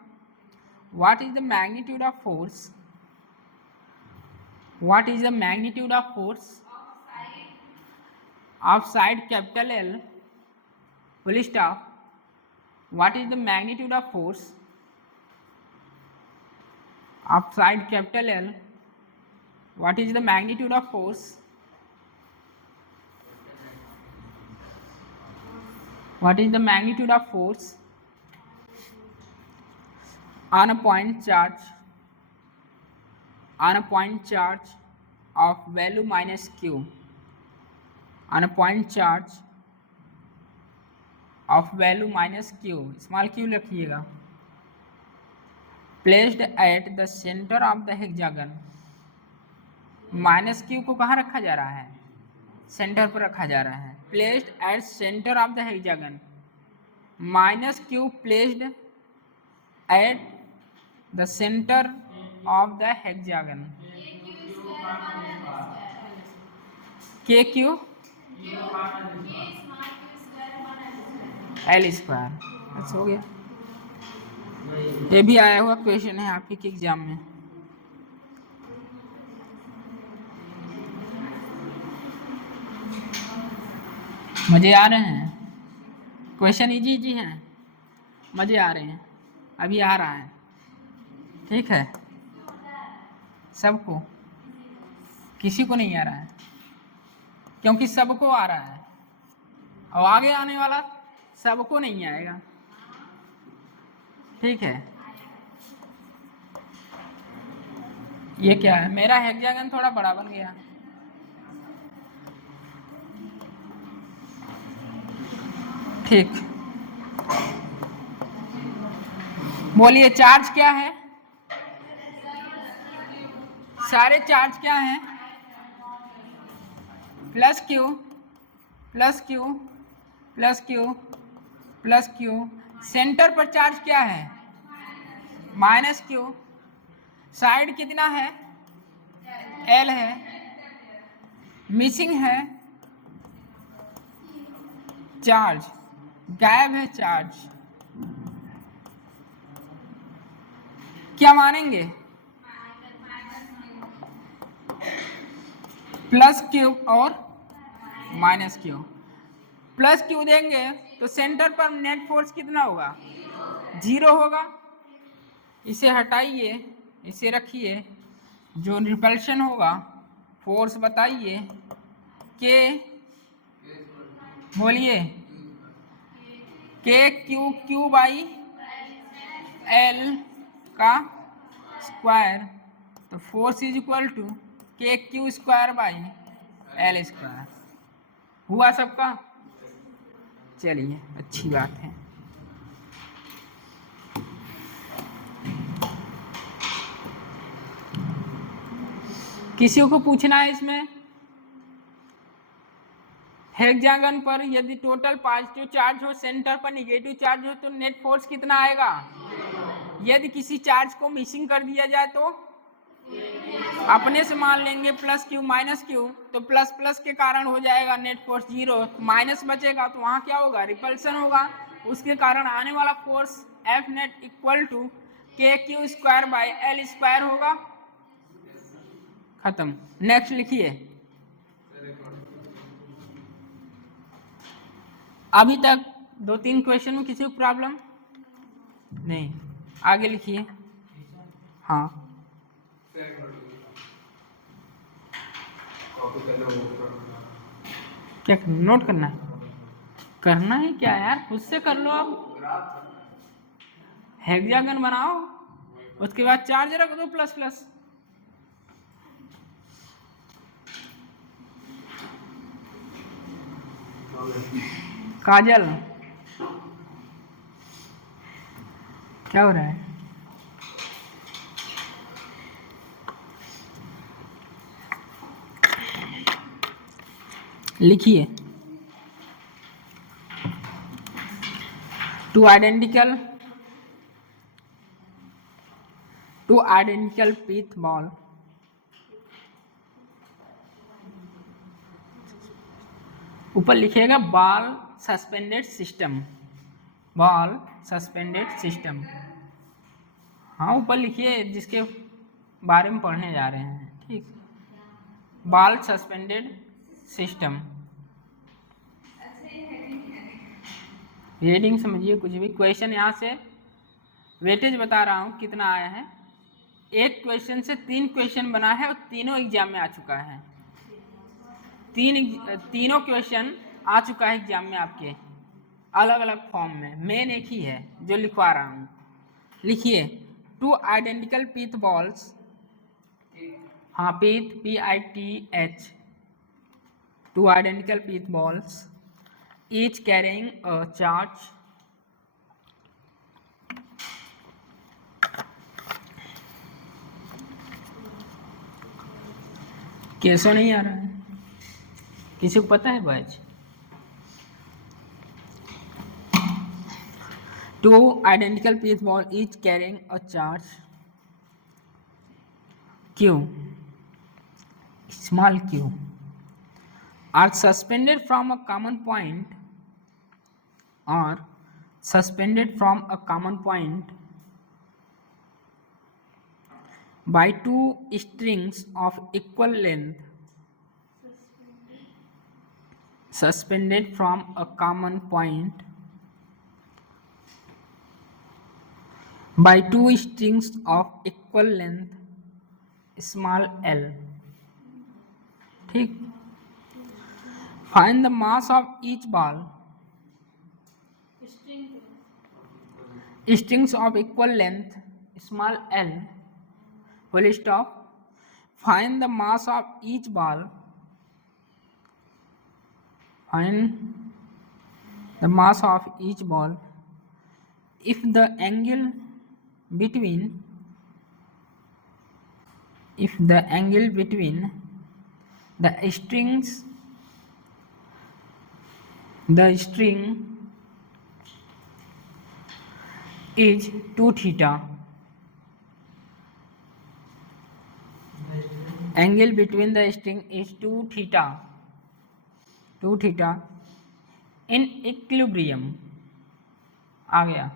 What is the magnitude of force? Of side capital L, full stop. What is the magnitude of force of side capital L? What is the magnitude of force? What is the magnitude of force on a point charge of value minus q? On a point charge of value minus q, small q रखिएगा, placed at the center of the hexagon. Minus Q को कहाँ रखा जा रहा है? Centre पर रखा जा रहा है। Placed at centre of the hexagon, minus Q placed at the centre of the hexagon. के क्यू एल स्क्वायर, बस हो गया। ये भी आया हुआ क्वेश्चन है आपके एग्जाम में। मजे आ रहे हैं? क्वेश्चन इजी हैं, मजे आ रहे हैं, अभी आ रहा है, ठीक है। सबको, किसी को नहीं आ रहा है, क्योंकि सबको आ रहा है, और आगे आने वाला सबको नहीं आएगा, ठीक है। ये क्या है? मेरा हेक्सागन थोड़ा बड़ा बन गया। ठीक, बोलिए चार्ज क्या है? सारे चार्ज क्या हैं? Plus Q plus Q plus Q plus Q. Centre पर चार्ज क्या है? Minus Q. साइड कितना है? एल है। मिसिंग है चार्ज, गायब है चार्ज। क्या मानेंगे? प्लस क्यू और माइनस क्यू। प्लस क्यू देंगे तो सेंटर पर नेट फोर्स कितना होगा? 0 होगा। इसे हटाइए, इसे रखिए, जो रिपल्शन होगा फोर्स बताइए। के, बोलिए, के क्यू बाई एल का स्क्वायर, तो force is equal to k q square by l square. हुआ सबका? चलिए, अच्छी बात है। किसी को पूछना है इसमें? हेक्सागन पर यदि टोटल पॉजिटिव चार्ज हो, सेंटर पर निगेटिव चार्ज हो, तो नेट फोर्स कितना आएगा? यदि किसी चार्ज को मिसिंग कर दिया जाए तो अपने से मान लेंगे प्लस क्यू माइनस क्यू, तो प्लस प्लस के कारण हो जाएगा नेट फोर्स 0, माइनस बचेगा तो वहां क्या होगा? रिपल्सन होगा। उसके कारण आने वाला force F net equal to k q square by l square होगा। खत्म। नेक्स्ट लिखिए। अभी तक 2-3 क्वेश्चन में किसी को प्रॉब्लम? नहीं, आगे लिखिए। हाँ, क्या नोट करना है? करना है क्या यार, खुद से कर लो आप। हेक्सागन बनाओ, उसके बाद चार्ज रख दो प्लस प्लस। काजल, क्या हो रहा है? लिखिए। टू आइडेंटिकल पिथ बॉल ऊपर लिखिएगा ball suspended system, ball suspended system. हाँ, ऊपर लिखिए जिसके बारे में पढ़ने जा रहे हैं, ठीक। Ball suspended system. रीडिंग समझिए कुछ भी। क्वेश्चन यहाँ से वेटेज बता रहा हूँ कितना आया है। एक क्वेश्चन से 3 क्वेश्चन बना है और तीनों एग्जाम में आ चुका है। तीनों क्वेश्चन आ चुका है एग्जाम में आपके, अलग अलग फॉर्म में। मेन एक ही है जो लिखवा रहा हूँ। लिखिए, टू आइडेंटिकल पिथ बॉल्स, हाँ pith PITH, two identical pith balls each carrying a charge कैसे नहीं आ रहा है? किसी को पता है boys? Two identical pith ball each carrying a charge Q, small q, are suspended from a common point, or suspended from a common point by two strings of equal length, suspended from a common point by two strings of equal length small l, ठीक। Find the mass of each ball, strings of equal length small l, full stop. Find the mass of each ball, find the mass of each ball if the angle between the string is 2 theta, angle between the string is 2 theta in equilibrium, आ गया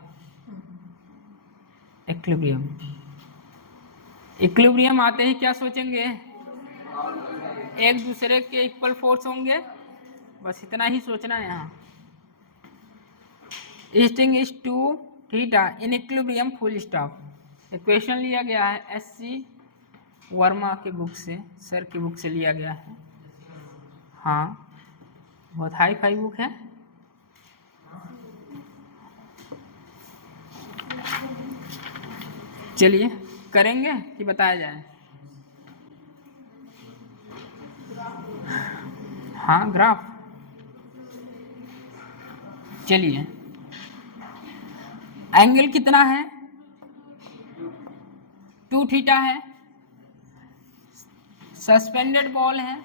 equilibrium आते ही क्या सोचेंगे? एक दूसरे के equal force होंगे, बस इतना ही सोचना है। यहाँ string is 2 theta in equilibrium, full stop. Equation लिया गया है SC वर्मा के बुक से, सर की बुक से लिया गया है। हाँ, बहुत हाई फाई बुक है। चलिए करेंगे कि बताया जाए? हाँ, ग्राफ। चलिए, एंगल कितना है? 2 थीटा है, सस्पेंडेड बॉल है,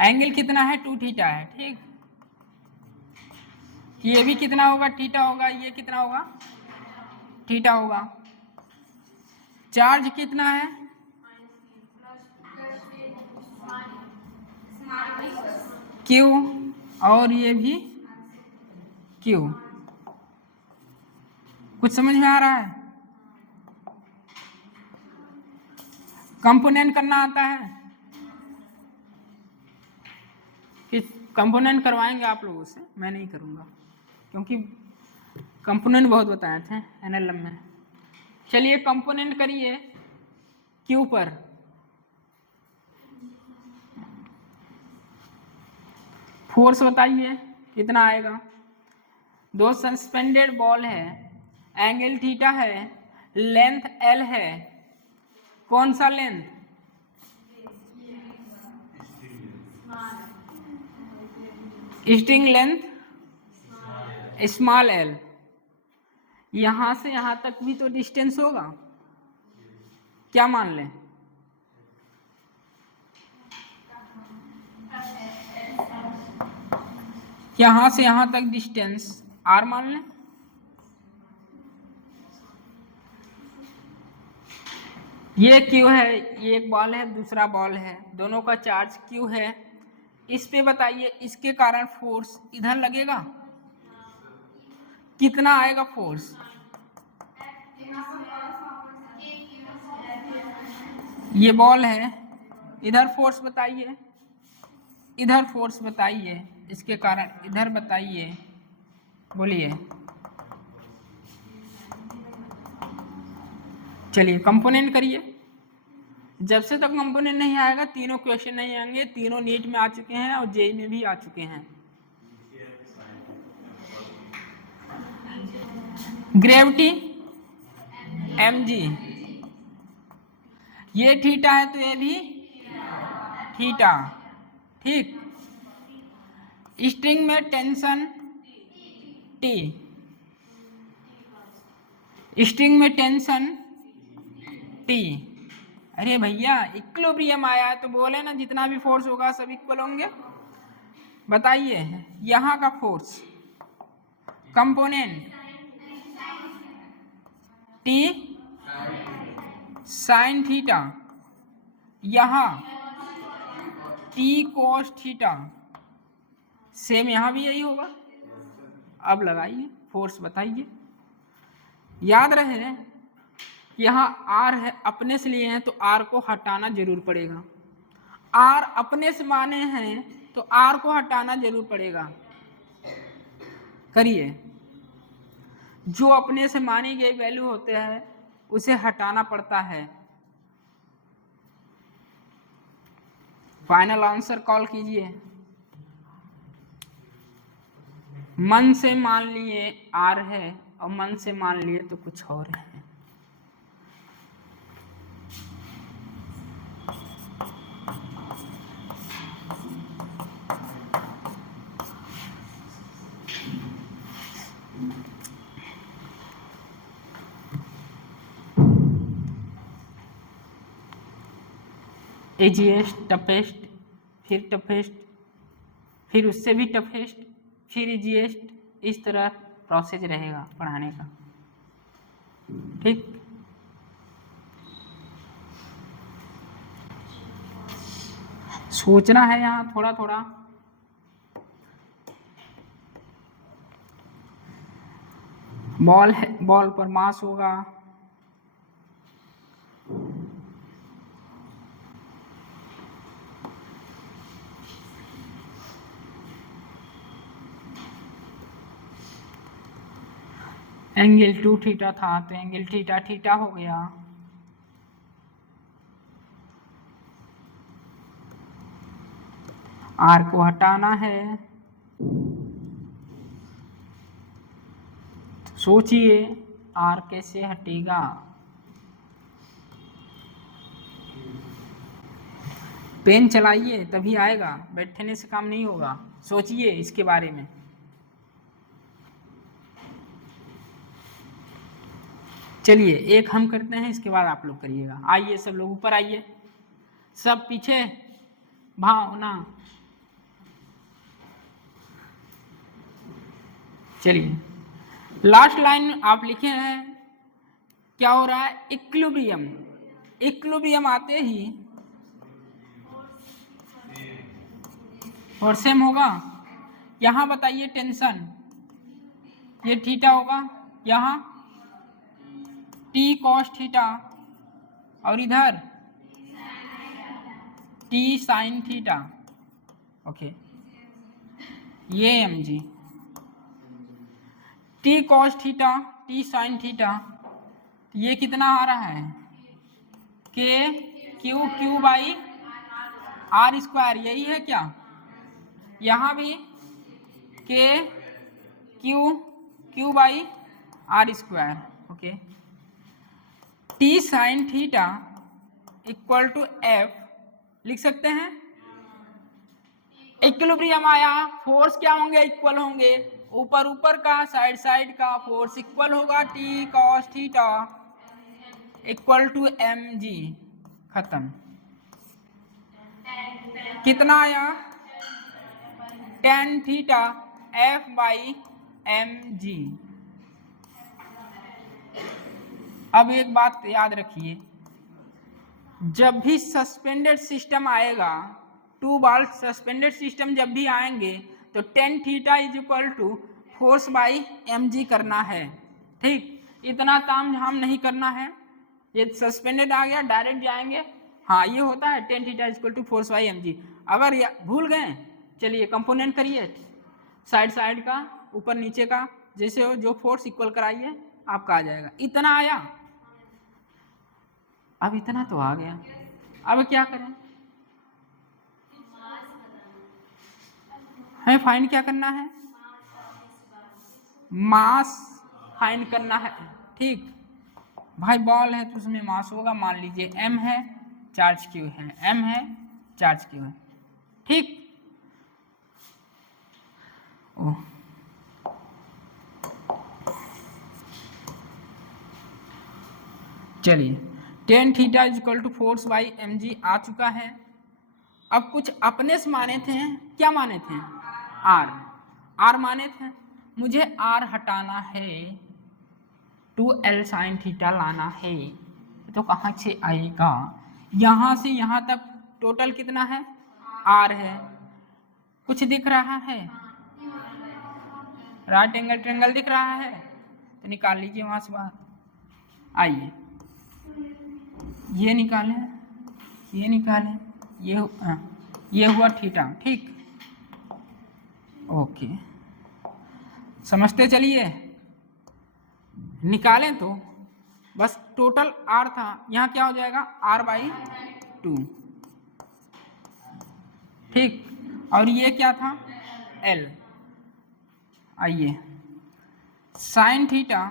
एंगल कितना है? 2 थीटा है, ठीक। ये भी कितना होगा? थीटा होगा। ये कितना होगा? थीटा होगा। चार्ज कितना है? क्यू, और ये भी क्यू। कुछ समझ में आ रहा है? कंपोनेंट करना आता है? कंपोनेंट करवाएंगे आप लोगों से, मैं नहीं करूँगा क्योंकि कंपोनेंट बहुत बताए थे एनएलएम में। चलिए कंपोनेंट करिए क्यू पर। फोर्स बताइए कितना आएगा। दो सस्पेंडेड बॉल है, एंगल थीटा है, लेंथ एल है, कौन सा length? String length small L. यहां से यहां तक भी तो डिस्टेंस होगा, क्या मान लें? यहां से यहां तक डिस्टेंस आर मान लें। ये क्यू है, ये एक बॉल है, दूसरा बॉल है, दोनों का चार्ज क्यू है। इस पे बताइए इसके कारण फोर्स इधर लगेगा, कितना आएगा फोर्स? ये बॉल है, इधर फोर्स बताइए, इधर फोर्स बताइए, इसके कारण इधर बताइए, बोलिए। चलिए कंपोनेंट करिए। जब से तक कंपोनेंट नहीं आएगा तीनों क्वेश्चन नहीं आएंगे। तीनों नीट में आ चुके हैं और जेई में भी आ चुके हैं। ग्रेविटी mg, ये थीटा है तो ये भी थीटा, ठीक। स्ट्रिंग में टेंशन T, स्ट्रिंग में टेंशन T। अरे भैया इक्विलिब्रियम आया है तो बोले ना जितना भी फोर्स होगा सब इक्वल होंगे। बताइए यहाँ का force component T sine theta, यहाँ T कोस थीटा, सेम यहाँ भी यही होगा। अब लगाइए फोर्स बताइए। याद रहे यहाँ R है, अपने से लिए हैं तो R को हटाना जरूर पड़ेगा। R अपने से माने हैं तो R को हटाना जरूर पड़ेगा। करिए, जो अपने से मानी गई वैल्यू होते हैं उसे हटाना पड़ता है। फाइनल आंसर कॉल कीजिए। मन से मान लिए R है और मन से मान लिए तो कुछ और है। इजीएस्ट, टफेस्ट, फिर टफेस्ट, फिर उससे भी टफेस्ट, फिर इजीएस्ट, इस तरह प्रोसेस रहेगा पढ़ाने का, ठीक। सोचना है यहाँ थोड़ा थोड़ा। बॉल है, बॉल पर मास होगा, एंगल 2 थीटा था तो एंगल थीटा थीटा हो गया। आर को हटाना है, सोचिए आर कैसे हटेगा। पेन चलाइए तभी आएगा, बैठने से काम नहीं होगा। सोचिए इसके बारे में। चलिए एक हम करते हैं, इसके बाद आप लोग करिएगा। आइए सब लोग ऊपर आइए, सब पीछे भावना। चलिए लास्ट लाइन आप लिखे हैं, क्या हो रहा है? इक्विलिब्रियम। इक्विलिब्रियम आते ही और सेम होगा। यहाँ बताइए टेंशन, ये थीटा होगा, यहाँ T cos थीटा और इधर T sin थीटा। ओके, ये mg, t cos theta t sin theta, ये कितना आ रहा है k q by are square, यही है क्या? यहाँ भी k q by are square. Okay, t sin theta equal to f लिख सकते हैं। इक्विलिब्रियम आया, फोर्स क्या होंगे? इक्वल होंगे, ऊपर ऊपर का साइड साइड का फोर्स इक्वल होगा, t cos theta equal to mg, खत्म। कितना आया? tan theta f by mg। अब एक बात याद रखिए, जब भी सस्पेंडेड सिस्टम आएगा, टू बॉल सस्पेंडेड सिस्टम जब भी आएंगे तो tan theta is equal to force by mg करना है। ठीक, इतना ताम झाम नहीं करना है। ये सस्पेंडेड आ गया, डायरेक्ट जाएंगे, हाँ ये होता है tan theta is equal to force by mg। अगर भूल गए, चलिए कंपोनेंट करिए, साइड साइड का, ऊपर नीचे का, जैसे हो जो फोर्स इक्वल कराइए आपका आ जाएगा। इतना आया, अब इतना तो आ गया, अब क्या करें? हमें फाइंड क्या करना है? मास फाइंड करना है। ठीक भाई, बॉल है तो उसमें मास होगा, मान लीजिए m है, चार्ज q है, m है, चार्ज q है। ठीक, ओह चलिए, tan theta is equal to force by mg आ चुका है। अब कुछ अपने से माने थे, क्या माने थे? r माने थे, मुझे r हटाना है, 2l sin थीटा लाना है, तो कहाँ से आएगा? यहाँ से यहाँ तक टोटल कितना है? r है। कुछ दिख रहा है? राइट एंगल ट्रायंगल दिख रहा है, तो निकाल लीजिए वहाँ से बाहर। आइए ये निकालें, ये निकालें, ये हुआ थीटा। ठीक, ओके, समझते चलिए। निकालें तो बस टोटल r था, यहाँ क्या हो जाएगा? r by 2। ठीक, और ये क्या था? l। आइए, साइन थीटा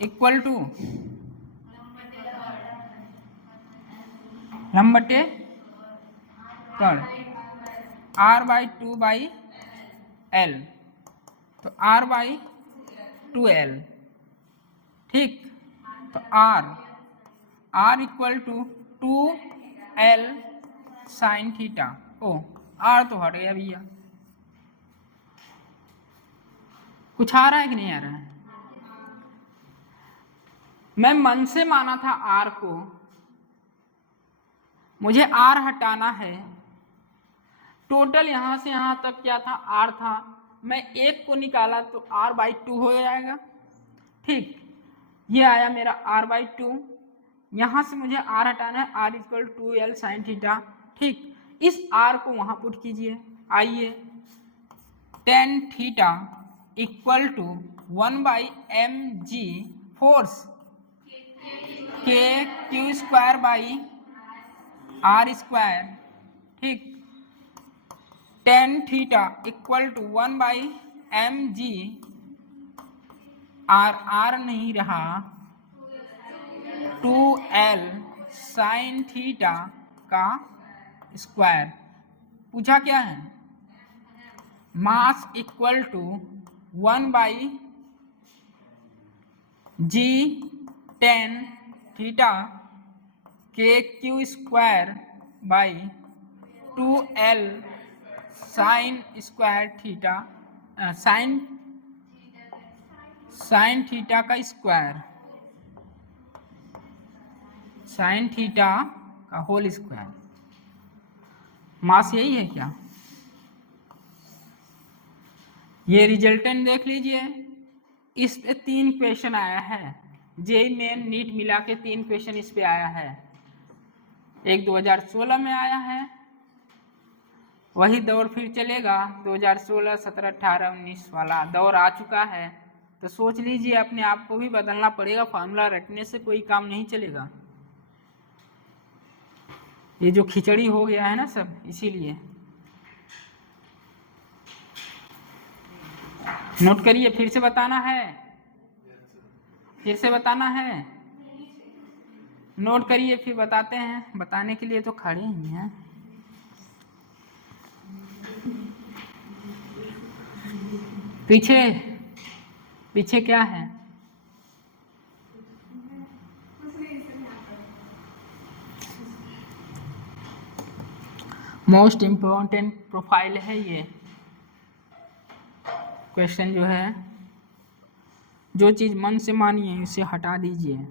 इक्वल टू लंब बटे कर्ण, r बाई 2 बाई l, तो r बाई 2l। ठीक, तो r equal to 2l sine theta. ओ r तो हट गया भैया, कुछ आ रहा है कि नहीं आ रहा है? मैं मन से माना था r को, मुझे r हटाना है, टोटल यहाँ से यहाँ तक क्या था? r था, मैं एक को निकाला तो r बाई 2 हो जाएगा। ठीक, ये आया मेरा r बाई 2, यहाँ से मुझे r हटाना है, r equal 2l sine theta. ठीक, इस r को वहाँ पुट कीजिए। आइए, tan theta equal to 1 by mg force k q square by r square. ठीक, tan theta equal to 1 by mg, r नहीं रहा, 2l साइन थीटा का स्क्वायर। पूछा क्या है? Mass equal to 1 by g tan theta k q square by 2l sine square theta, sine theta का square, sine theta का whole square. Mass यही है क्या? ये रिजल्टेंट देख लीजिए, इस पे 3 क्वेश्चन आया है, जेई मेन नीट मिला के 3 क्वेश्चन इस पे आया है। एक 2016 में आया है, वही दौर फिर चलेगा, 2016, 17, 18, 19 वाला दौर आ चुका है। तो सोच लीजिए अपने आप को भी बदलना पड़ेगा, फार्मूला रटने से कोई काम नहीं चलेगा। ये जो खिचड़ी हो गया है ना सब, इसीलिए नोट करिए। फिर से बताना है, फिर से बताना है, नोट करिए फिर बताते हैं। बताने के लिए तो खड़े ही हैं। पीछे पीछे क्या है? मोस्ट इम्पोर्टेंट प्रोफाइल है ये क्वेश्चन जो है। जो चीज़ मन से मानिए उसे हटा दीजिए।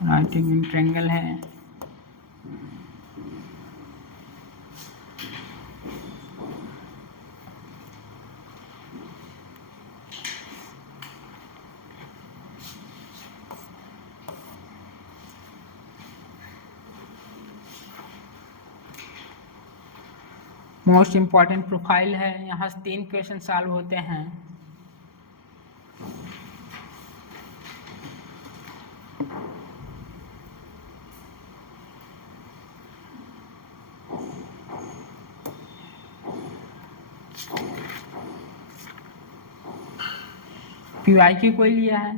राइट एंगल ट्रायंगल है। मोस्ट इम्पॉर्टेंट प्रोफाइल है। यहाँ से 3 क्वेश्चन सॉल्व होते हैं। PYQ कोई लिया है?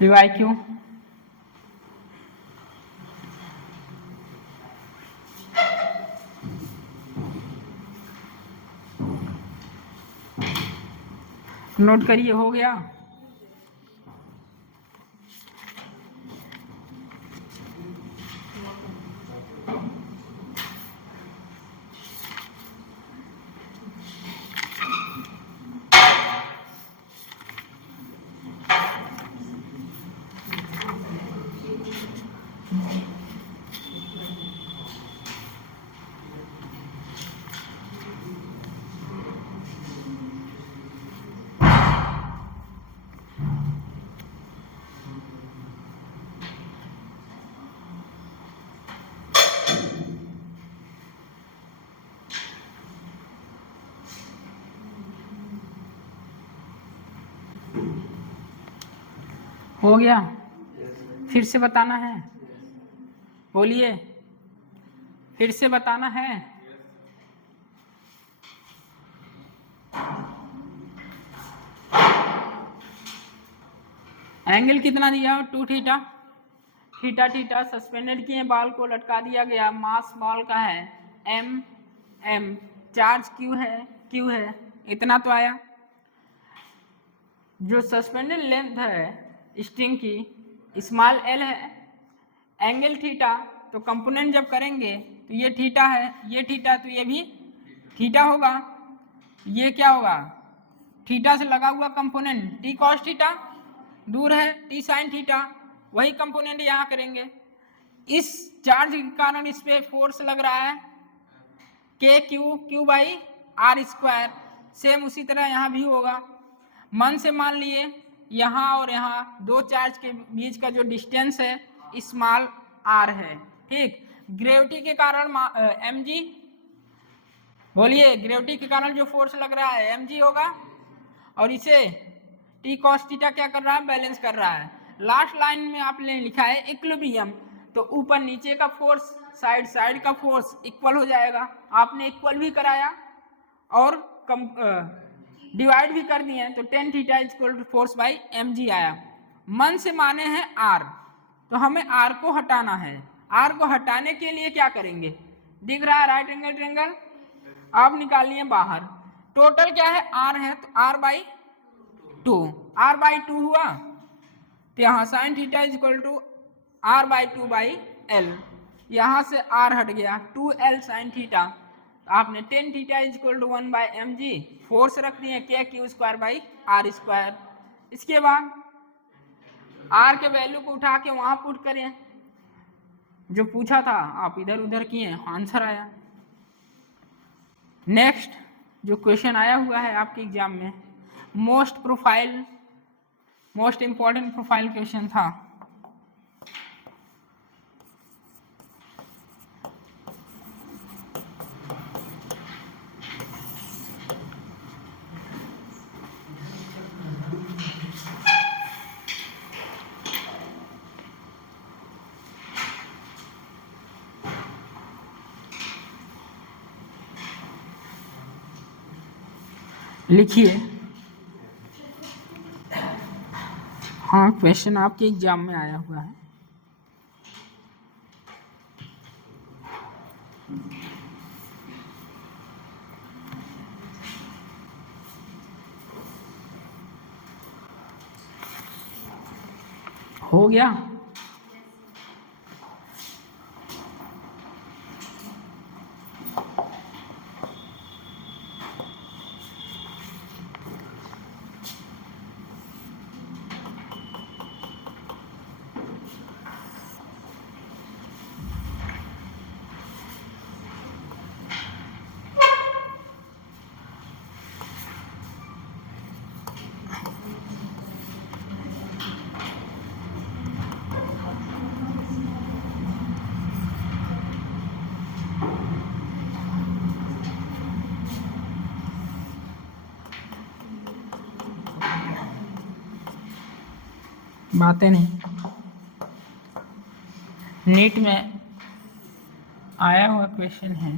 PYQ नोट करिए। हो गया? हो गया? फिर से बताना है? बोलिए, फिर से बताना है? एंगल कितना दिया? 2 थीटा। थीटा थीटा सस्पेंडेड किए, बाल को लटका दिया गया। मास बाल का है m, चार्ज q है, इतना तो आया। जो सस्पेंडेड लेंथ है स्ट्रिंग की स्मॉल l है, एंगल थीटा, तो कंपोनेंट जब करेंगे तो ये थीटा है, ये थीटा, तो ये भी थीटा होगा। ये क्या होगा? थीटा से लगा हुआ कंपोनेंट t cos थीटा, दूर है t sin थीटा, वही कंपोनेंट यहाँ करेंगे। इस चार्ज के कारण इस पे फोर्स लग रहा है Q/r²। सेम उसी तरह यहाँ भी होगा। मन से मान लिए यहाँ और यहाँ 2 चार्ज के बीच का जो डिस्टेंस है स्मॉल r है, ठीक। ग्रेविटी के कारण mg, बोलिए, ग्रेविटी के कारण जो फोर्स लग रहा है mg होगा। और इसे t cos थीटा क्या कर रहा है? बैलेंस कर रहा है। लास्ट लाइन में आपने लिखा है इक्विलिब्रियम, तो ऊपर नीचे का फोर्स, साइड साइड का फोर्स इक्वल हो जाएगा। आपने इक्वल भी कराया और डिवाइड भी कर दिए, तो tan theta equal to force by mg आया। मन से माने हैं r, तो हमें r को हटाना है। आर को हटाने के लिए क्या करेंगे, दिख रहा है राइट एंगल ट्रायंगल, अब निकालिए बाहर। टोटल क्या है, आर है तो आर बाई 2, आर बाई 2 हुआ तो यहाँ sine theta is equal to r by 2 by l, यहाँ से आर हट गया 2l साइन थीटा, आपने tan theta is equal to 1 by m g, force रख दिए k q square by are square. इसके बाद आर के वैल्यू को उठा के वहां पुट करें, जो पूछा था आप इधर उधर किए, आंसर आया। नेक्स्ट जो क्वेश्चन आया हुआ है आपके एग्जाम में, मोस्ट इंपॉर्टेंट प्रोफाइल क्वेश्चन था। लिखिए, हाँ क्वेश्चन आपके एग्जाम में आया हुआ है। हो गया, बातें नहीं, नीट में आया हुआ क्वेश्चन है।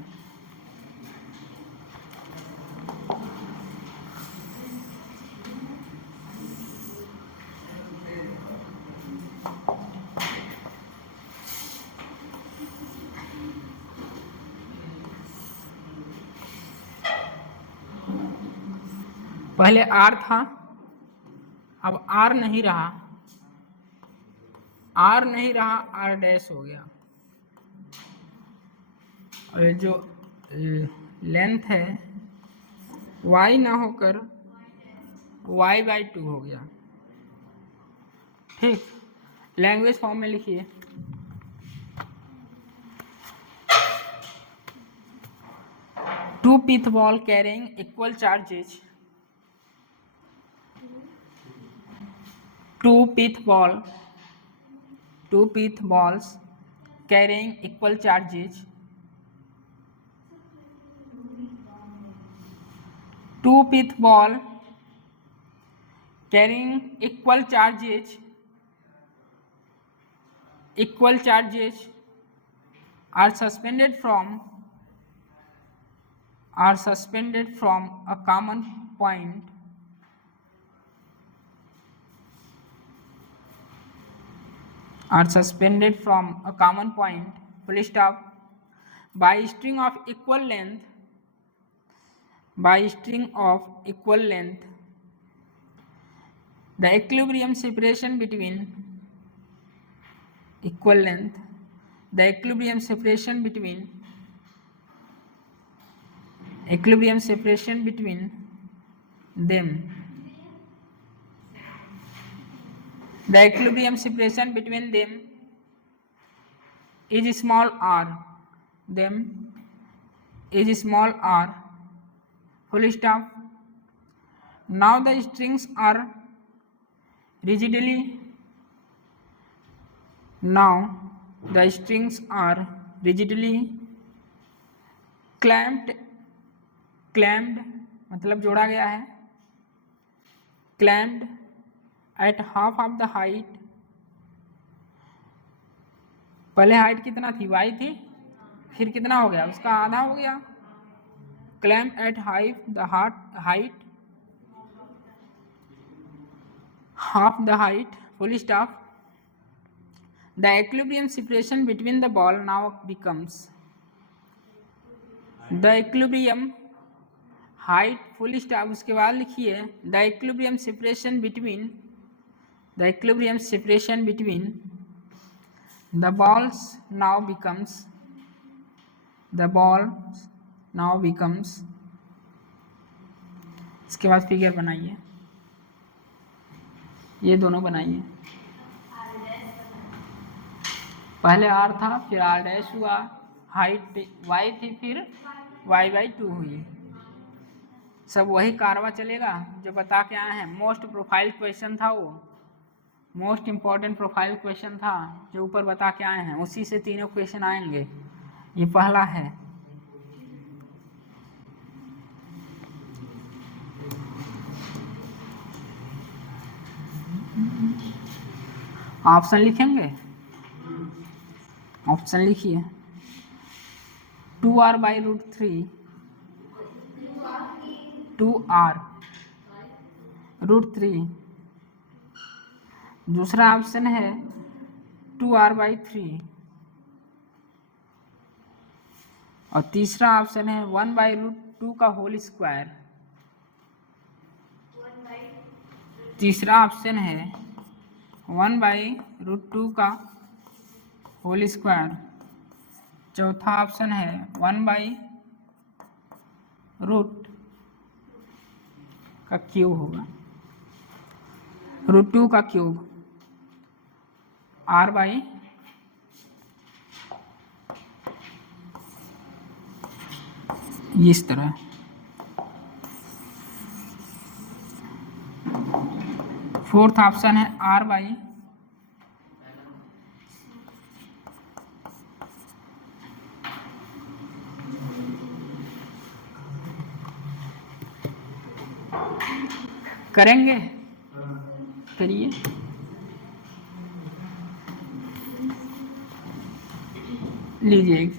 पहले आर था, अब आर नहीं रहा, आर नहीं रहा, आर डैश हो गया, और ये जो लेंथ है y ना होकर y बाई 2 हो गया। ठीक, लैंग्वेज फॉर्म में लिखिए, two pith ball carrying equal charges, two pith balls carrying equal charges, two pith ball carrying equal charges are suspended from a common point full stop by string of equal length, the equilibrium separation between them is small r, full stop. Now the strings are rigidly clamped मतलब जोड़ा गया है, clamped at half of the height, पहले height कितना थी, y थी, फिर कितना हो गया, उसका आधा हो गया, clamp at height half the height, full stop. The equilibrium separation between the ball now becomes, the equilibrium height full stop, उसके बाद लिखिए the equilibrium separation between, the equilibrium separation between the balls now becomes, the balls now becomes, इसके बाद figure बनाइए, ये दोनों बनाइए, पहले आर था फिर आर डैश हुआ, हाइट वाई थी फिर y/2 हुई, सब वही कारवा चलेगा जो बता के आए हैं। मोस्ट प्रोफाइल क्वेश्चन था वो, मोस्ट इम्पॉर्टेंट प्रोफाइल क्वेश्चन था जो ऊपर बता के आए हैं, उसी से तीनों क्वेश्चन आएंगे। ये पहला है, ऑप्शन लिखेंगे, ऑप्शन लिखिए 2r/√3, 2r√3, दूसरा ऑप्शन है 2r/3 और तीसरा ऑप्शन है 1/√2 का होल स्क्वायर, तीसरा ऑप्शन है 1/√2 का होल स्क्वायर, चौथा ऑप्शन है 1/√2 का क्यूब होगा, √2 का क्यूब r बाई इस तरह। फोर्थ ऑप्शन है r बाई करेंगे, करिए, लीजिए,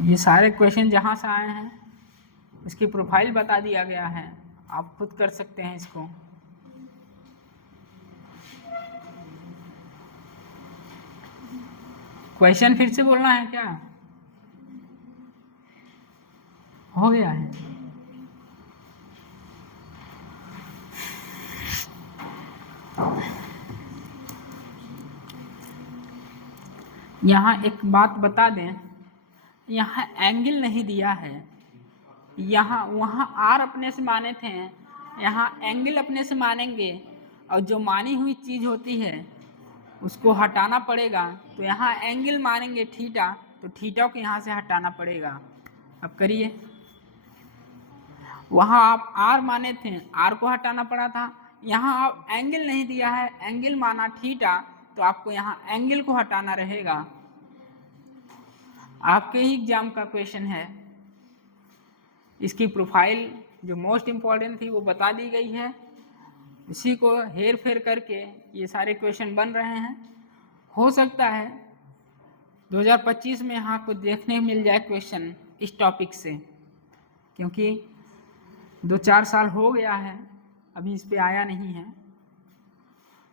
ये सारे क्वेश्चन जहाँ से आए हैं उसकी प्रोफाइल बता दिया गया है, आप खुद कर सकते हैं इसको। क्वेश्चन फिर से बोलना है क्या? हो गया है? यहाँ एक बात बता दें, यहाँ एंगल नहीं दिया है, यहाँ वहाँ आर अपने से माने थे, यहाँ एंगल अपने से मानेंगे और जो मानी हुई चीज़ होती है उसको हटाना पड़ेगा, तो यहाँ एंगल मानेंगे थीटा, तो थीटा को यहाँ से हटाना पड़ेगा। अब करिए, वहाँ आप आर माने थे, आर को हटाना पड़ा था, यहाँ आप एंगल नहीं दिया है, एंगल माना थीटा, तो आपको यहाँ एंगल को हटाना रहेगा। आपके ही एग्जाम का क्वेश्चन है, इसकी प्रोफाइल जो मोस्ट इम्पॉर्टेंट थी वो बता दी गई है, इसी को हेर फेर करके ये सारे क्वेश्चन बन रहे हैं। हो सकता है 2025 में यहाँ को देखने मिल जाए क्वेश्चन इस टॉपिक से, क्योंकि 2-4 साल हो गया है अभी इस पे आया नहीं है,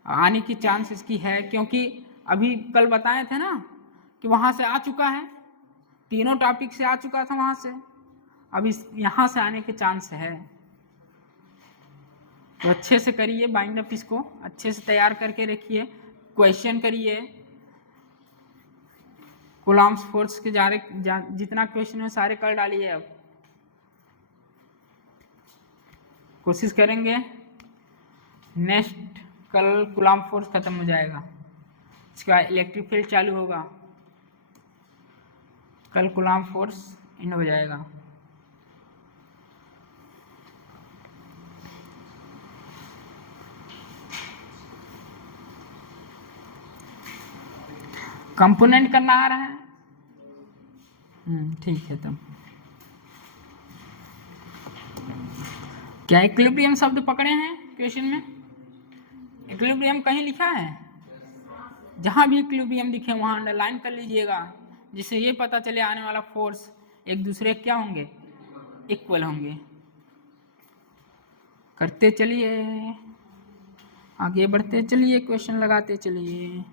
आने की चांस इसकी है, क्योंकि अभी कल बताए थे ना कि वहाँ से आ चुका है, तीनों टॉपिक से आ चुका था वहाँ से, अब इस यहाँ से आने के चांस है। तो अच्छे से करिए बाइंड अप, इसको अच्छे से तैयार करके रखिए, क्वेश्चन करिए, कूलॉम्स फोर्स के जितना क्वेश्चन है सारे कर डालिए। अब कोशिश करेंगे नेक्स्ट कल कूलॉम फोर्स खत्म हो जाएगा, इसके बाद इलेक्ट्रिक फील्ड चालू होगा, कल कूलॉम फोर्स इन हो जाएगा। कंपोनेंट करना आ रहा है? ठीक है। तब क्या इक्विलिब्रियम शब्द पकड़े हैं क्वेश्चन में? इक्विलिब्रियम कहीं लिखा है? जहां भी इक्विलिब्रियम दिखे वहां अंडरलाइन कर लीजिएगा, जिससे ये पता चले आने वाला फोर्स एक दूसरे क्या होंगे, इक्वल होंगे। करते चलिए, आगे बढ़ते चलिए, क्वेश्चन लगाते चलिए।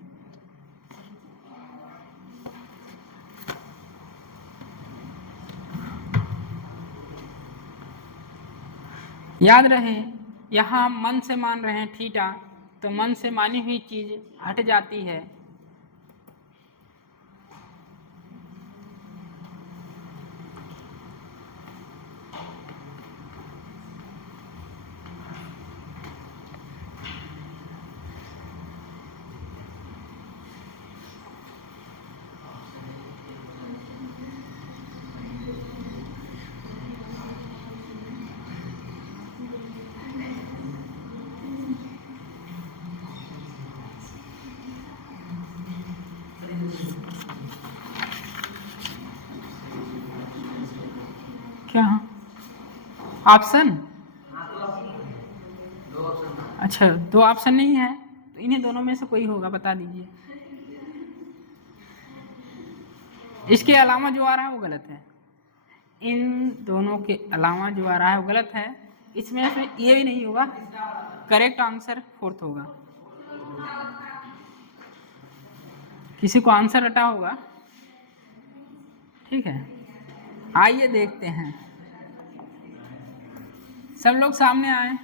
याद रहे यहाँ मन से मान रहे हैं थीटा, तो मन से मानी हुई चीज हट जाती है। क्या ऑप्शन? अच्छा, दो ऑप्शन नहीं है तो इन्हीं दोनों में से कोई होगा, बता दीजिए। इसके अलावा जो आ रहा है वो गलत है। इन दोनों के अलावा जो आ रहा है वो गलत है। इसमें से ये भी नहीं होगा। करेक्ट आंसर फोर्थ होगा। किसी को आंसर रटा होगा? ठीक है, आइए देखते हैं। सब लोग सामने आए।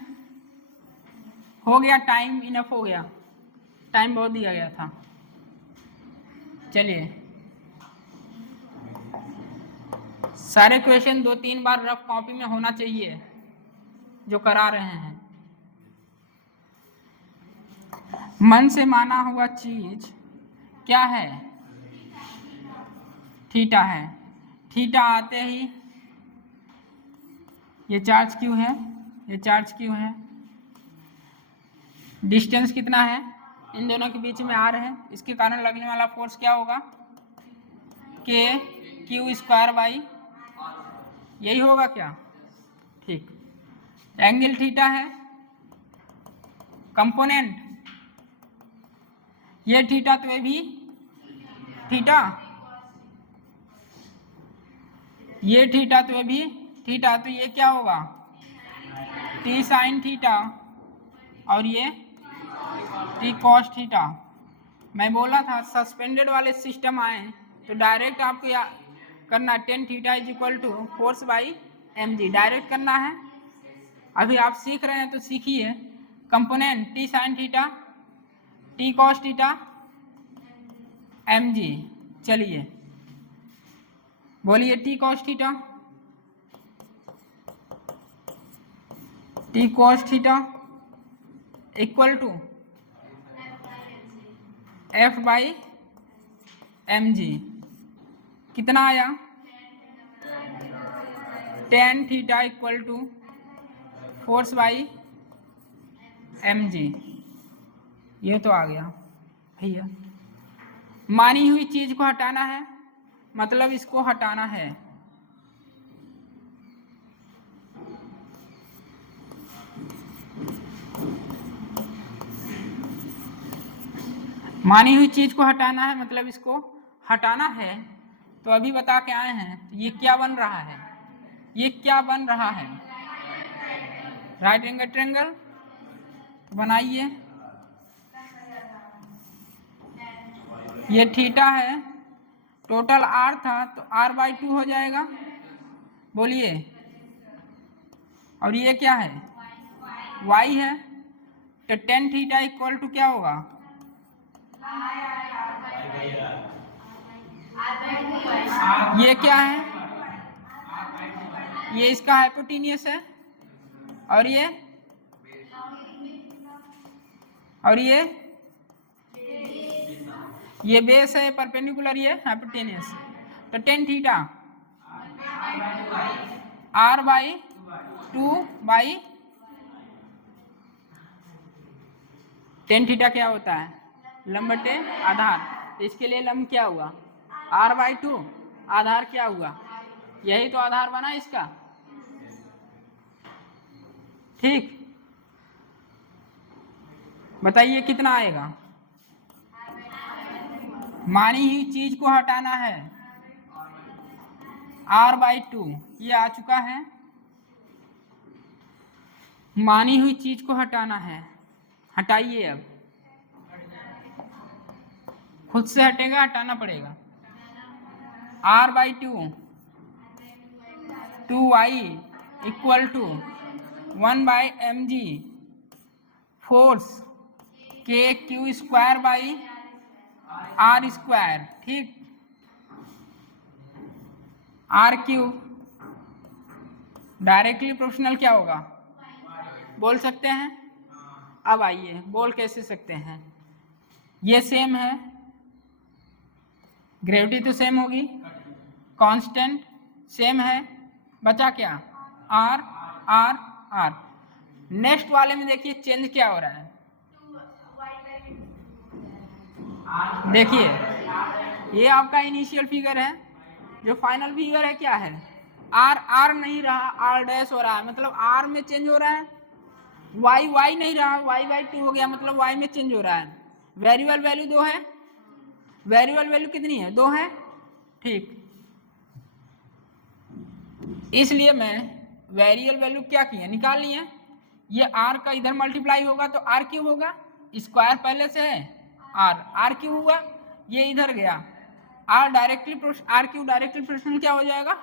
हो गया टाइम, इनफ हो गया, टाइम बहुत दिया गया था। चलिए, सारे क्वेश्चन 2-3 बार रफ कॉपी में होना चाहिए जो करा रहे हैं। मन से माना हुआ चीज क्या है? थीटा है। थीटा आते ही ये चार्ज क्यों है, ये चार्ज क्यों है, डिस्टेंस कितना है इन दोनों के बीच में आ रहे हैं, इसके कारण लगने वाला फोर्स क्या होगा? के क्यू स्क्वायर बाई, यही होगा क्या? ठीक। एंगल थीटा है, कंपोनेंट ये थीटा, तो ये भी थीटा, ये थीटा, तो ये भी थीटा, तो ये क्या होगा? टी साइन थीटा, और ये टी कॉस थीटा। मैं बोला था सस्पेंडेड वाले सिस्टम आए तो डायरेक्ट आपको या करना tan theta is equal to force by m g, direct करना है। अभी आप सीख रहे हैं तो सीखिए। Component t sine theta, t cos theta, m g. चलिए बोलिए, t cos theta, t cos theta equal to f by m g. कितना आया? Tan theta equal to force by m g. ये तो आ गया भैया। मानी हुई चीज को हटाना है, मतलब इसको हटाना है। मानी हुई चीज को हटाना है, मतलब इसको हटाना है। तो अभी बता के आए हैं, तो ये क्या बन रहा है? ये क्या बन रहा है? Right angle triangle. तो बनाइए। ये थीटा है, टोटल आर था तो आर बाई 2 हो जाएगा। बोलिए। और ये क्या है? वाई है, तो टेन थीटा इक्वल टू क्या होगा? ये क्या है? ये इसका हाइपोटेन्यूस है, और ये बेस है, परपेंडिकुलर, ये हाइपोटेन्यूस। तो tan theta r by 2 by tan theta क्या होता है? लंब बटे आधार। तो इसके लिए लंब क्या हुआ? आर बाई 2, आधार क्या हुआ? यही तो आधार बना इसका। ठीक, बताइए कितना आएगा? मानी हुई चीज को हटाना है, आर बाई 2 ये आ चुका है। मानी हुई चीज को हटाना है, हटाइए। अब खुद से हटेगा, हटाना पड़ेगा। r/2 2y equal to 1/mg force kq square by r square. ठीक, r³ डायरेक्टली प्रोपोर्शनल क्या होगा बोल सकते हैं? अब आइए बोल कैसे सकते हैं, ये सेम है, ग्रेविटी तो सेम होगी, कांस्टेंट सेम है, बचा क्या? r r r। नेक्स्ट वाले में देखिए चेंज क्या हो रहा है, देखिए ये आपका इनिशियल फिगर है, जो फाइनल फिगर है क्या है? r r नहीं रहा, r डैश हो रहा है, मतलब r में चेंज हो रहा है। y y नहीं रहा, y/2 हो गया, मतलब y में चेंज हो रहा है। वेरिएबल वैल्यू 2 है, वेरिएबल वैल्यू कितनी है? 2 है। ठीक, इसलिए मैं वेरिएबल वैल्यू क्या किए, निकाल लिए। ये r का इधर मल्टीप्लाई होगा तो r³ होगा, स्क्वायर पहले से है, r³ हुआ, ये इधर गया, r directly r³ directly proportional क्या हो जाएगा?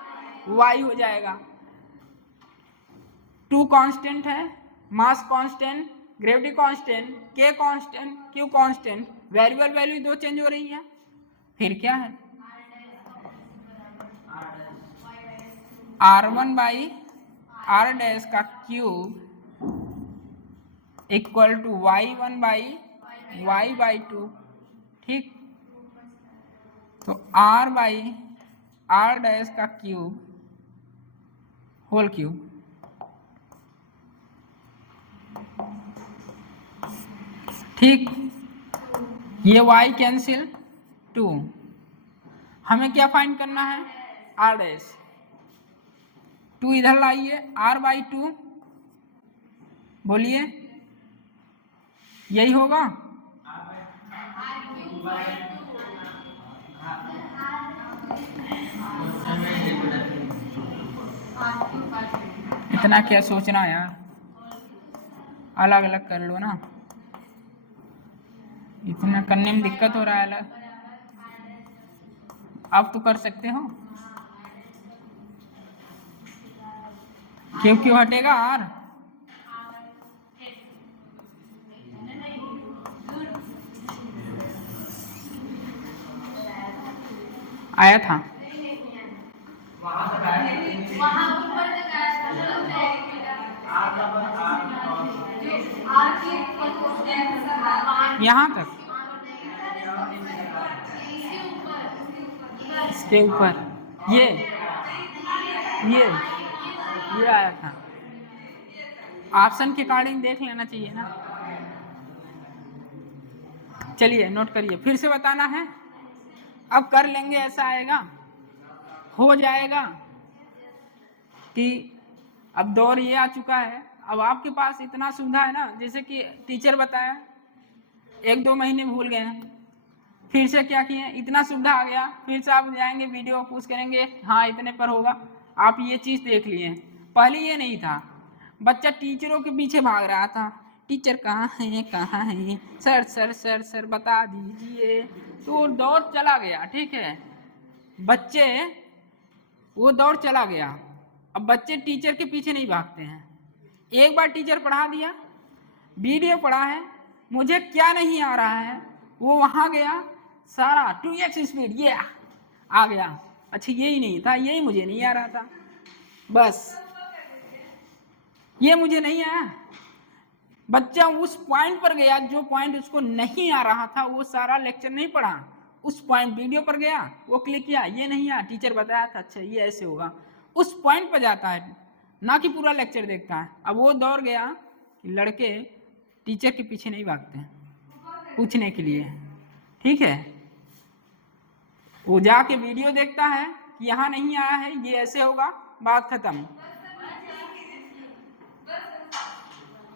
y हो जाएगा। 2 कांस्टेंट है, mass constant, gravity constant, k constant, q constant, variable value 2 change हो रही है, फिर क्या है? r1/r डैश का क्यूब इक्वल टू y1/y/2। ठीक, तो r/r डैश का क्यूब होल क्यूब। ठीक, ये y कैंसिल 2, हमें क्या फाइंड करना है? r dash. 2 इधर लाइए, r/2 बोलिए, यही होगा। इतना क्या सोचना यार, अलग अलग कर लो ना, इतना करने में दिक्कत हो रहा है। अलग अब तो कर सकते हो, क्यों हटेगा r? आया था यहाँ तक, इसके ऊपर ये आया था। ऑप्शन के अकॉर्डिंग देख लेना चाहिए ना। चलिए नोट करिए, फिर से बताना है, अब कर लेंगे, ऐसा आएगा, हो जाएगा कि अब दौर ये आ चुका है, अब आपके पास इतना सुविधा है ना, जैसे कि टीचर बताया 1-2 महीने भूल गए हैं, फिर से क्या किए, इतना सुविधा आ गया, फिर से आप जाएंगे वीडियो पूछ करेंगे, हाँ इतने पर होगा, आप ये चीज़ देख लिए। पहले ये नहीं था, बच्चा टीचरों के पीछे भाग रहा था, टीचर कहाँ है, सर सर सर सर बता दीजिए, तो दौर चला गया। ठीक है, बच्चे वो दौर चला गया, अब बच्चे टीचर के पीछे नहीं भागते हैं। एक बार टीचर पढ़ा दिया, वीडियो पढ़ा है, मुझे क्या नहीं आ रहा है, वो वहाँ गया, सारा 2x स्पीड ये आ गया, अच्छा यही नहीं था, यही मुझे नहीं आ रहा था, बस ये मुझे नहीं आया। बच्चा उस पॉइंट पर गया, जो पॉइंट उसको नहीं आ रहा था, वो सारा लेक्चर नहीं पढ़ा, उस पॉइंट वीडियो पर गया, वो क्लिक किया, ये नहीं आया, टीचर बताया था, अच्छा ये ऐसे होगा, उस पॉइंट पर जाता है, ना कि पूरा लेक्चर देखता है। अब वो दौड़ गया कि लड़के टीचर के पीछे नहीं भागते हैं पूछने के लिए। ठीक है, वो जाके वीडियो देखता है कि यहाँ नहीं आया है, ये ऐसे होगा, बात खत्म।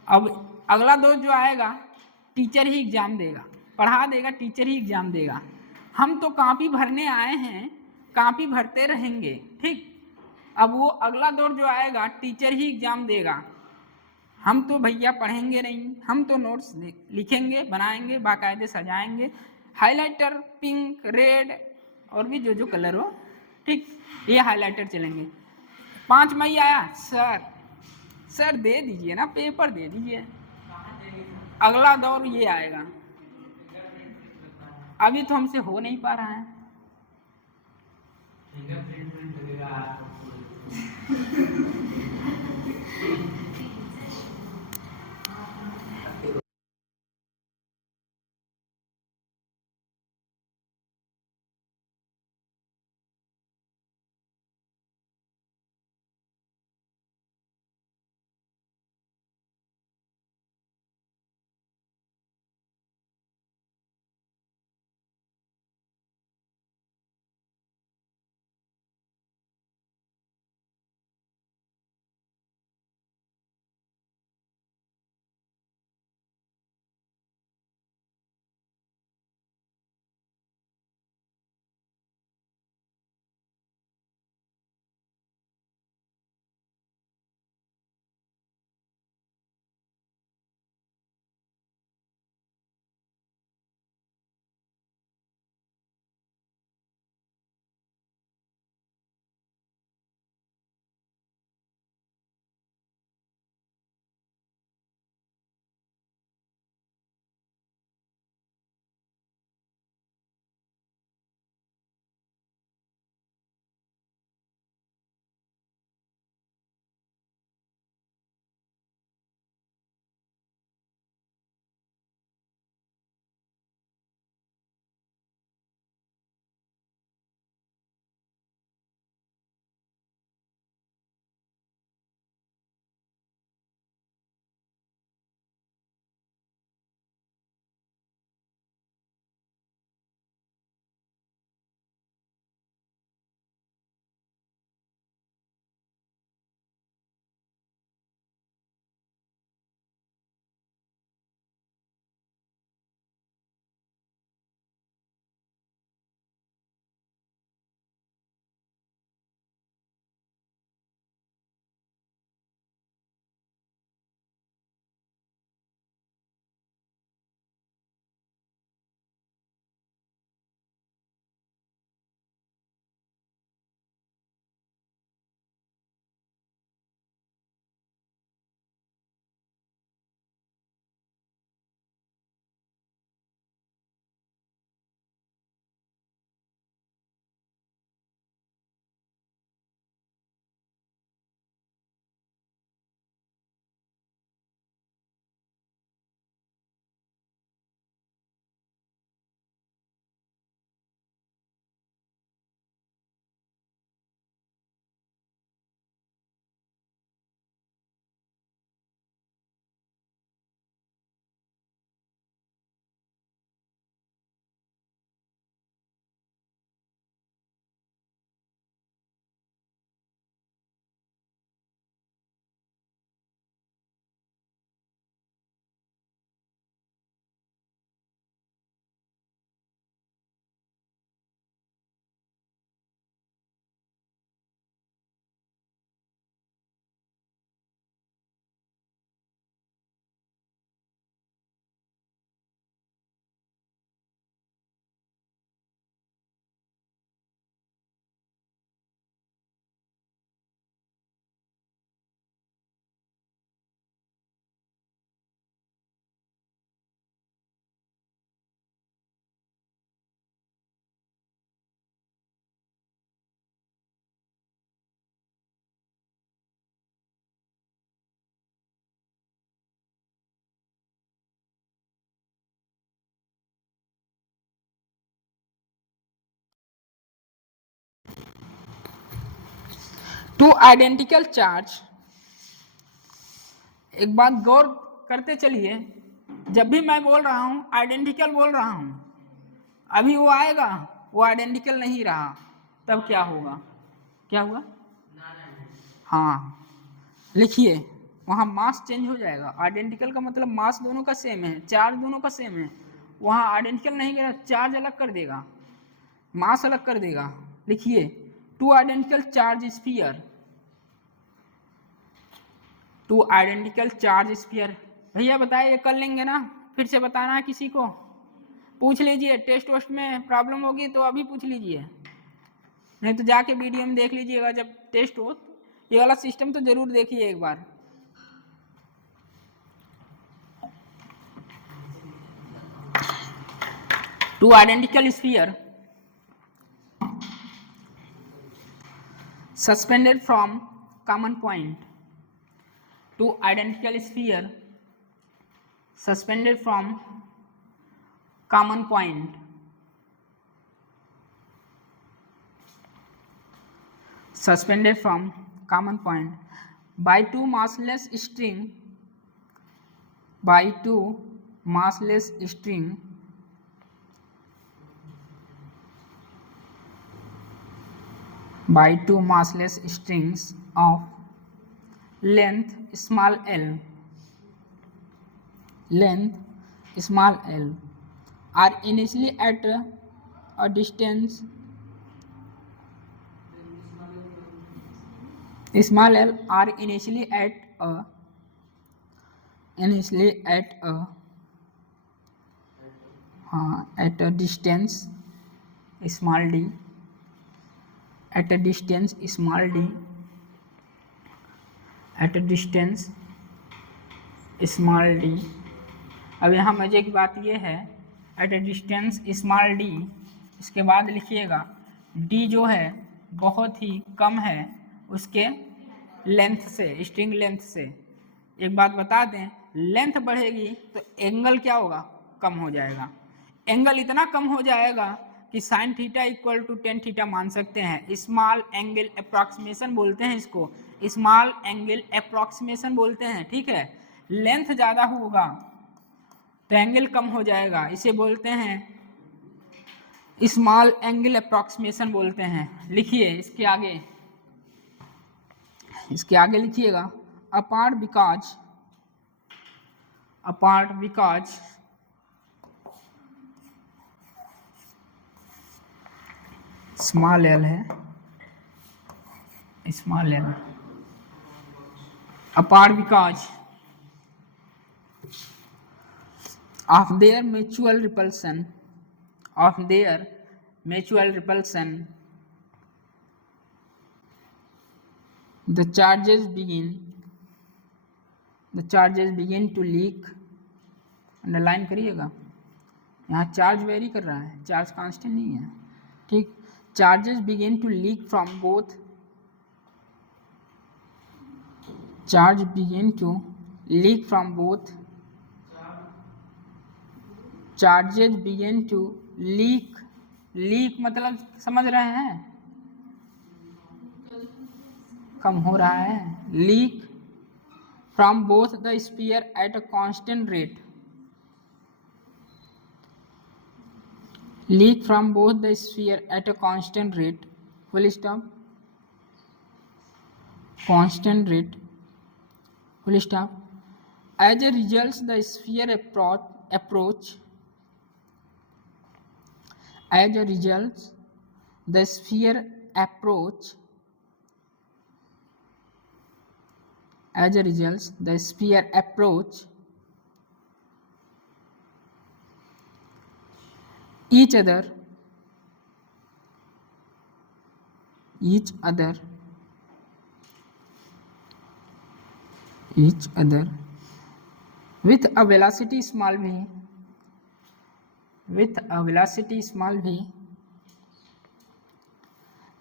अब अगला दोस्त जो आएगा, टीचर ही एग्जाम देगा, पढ़ा देगा, टीचर ही एग्जाम देगा, हम तो कॉपी भरने आए हैं, कॉपी भरते रहेंगे। ठीक, अब वो अगला दौर जो आएगा, टीचर ही एग्जाम देगा, हम तो भैया पढ़ेंगे नहीं, हम तो नोट्स लिखेंगे, बनाएंगे, बाकायदे सजाएंगे, हाइलाइटर पिंक रेड और भी जो जो कलर हो, ठीक, ये हाइलाइटर चलेंगे। 5 मई आया, सर दे दीजिए ना, पेपर दे दीजिए, अगला दौर ये आएगा। अभी तो हमसे हो नहीं पा रहा है। टू आइडेंटिकल चार्ज, एक बात गौर करते चलिए, जब भी मैं बोल रहा हूं आइडेंटिकल बोल रहा हूं, अभी वो आएगा, वो आइडेंटिकल नहीं रहा, तब क्या होगा, क्या हुआ, हाँ लिखिए, वहाँ मास चेंज हो जाएगा। आइडेंटिकल का मतलब मास दोनों का सेम है, चार्ज दोनों का सेम है, वहाँ आइडेंटिकल नहीं करेगा, चार्ज अलग कर देगा, मास अलग कर देगा। लिखिए, two identical charge sphere, two identical charge sphere. भैया बताइए, कर लेंगे ना, फिर से बताना है किसी को, पूछ लीजिए, टेस्ट वेस्ट में प्रॉब्लम होगी तो अभी पूछ लीजिए, नहीं तो जाके वीडियो में देख लीजिएगा जब टेस्ट हो। ये वाला सिस्टम तो जरूर देखिए एक बार। Two identical sphere suspended from common point. Two identical sphere suspended from common point. Suspended from common point by two massless string. By two massless string. By two massless strings of length small l, length small l, are initially at a distance small l, are initially at a distance small d, at a distance small d, at a distance small d। अब यहाँ मजे की बात ये है, at a distance small d, इसके बाद लिखिएगा डी जो है बहुत ही कम है उसके लेंथ से, स्ट्रिंग लेंथ से। एक बात बता दें, लेंथ बढ़ेगी तो एंगल क्या होगा, कम हो जाएगा। एंगल इतना कम हो जाएगा कि sine theta equal to tan theta मान सकते हैं। स्मॉल एंगल अप्रॉक्सीमेशन बोलते हैं इसको, स्मॉल एंगल अप्रॉक्सीमेशन बोलते हैं, ठीक है। लेंथ ज़्यादा होगा तो एंगल कम हो जाएगा, इसे बोलते हैं स्मॉल एंगल अप्रॉक्सीमेशन बोलते हैं। लिखिए इसके आगे लिखिएगा apart because स्मॉल एल है, small L, apart because of their mutual repulsion, the charges begin to leak। Underline करिएगा, यहाँ चार्ज वेरी कर रहा है, चार्ज कांस्टेंट नहीं है, ठीक। Charges begin to leak from both, charge begin to leak from both, charges begin to leak मतलब समझ रहे हैं, कम हो रहा है। Leak from both the sphere at a constant rate, leak from both the sphere at a constant rate, full stop, constant rate, full stop। As a result the sphere approach, as a result the sphere approach, as a result the sphere approach each other with a velocity small v,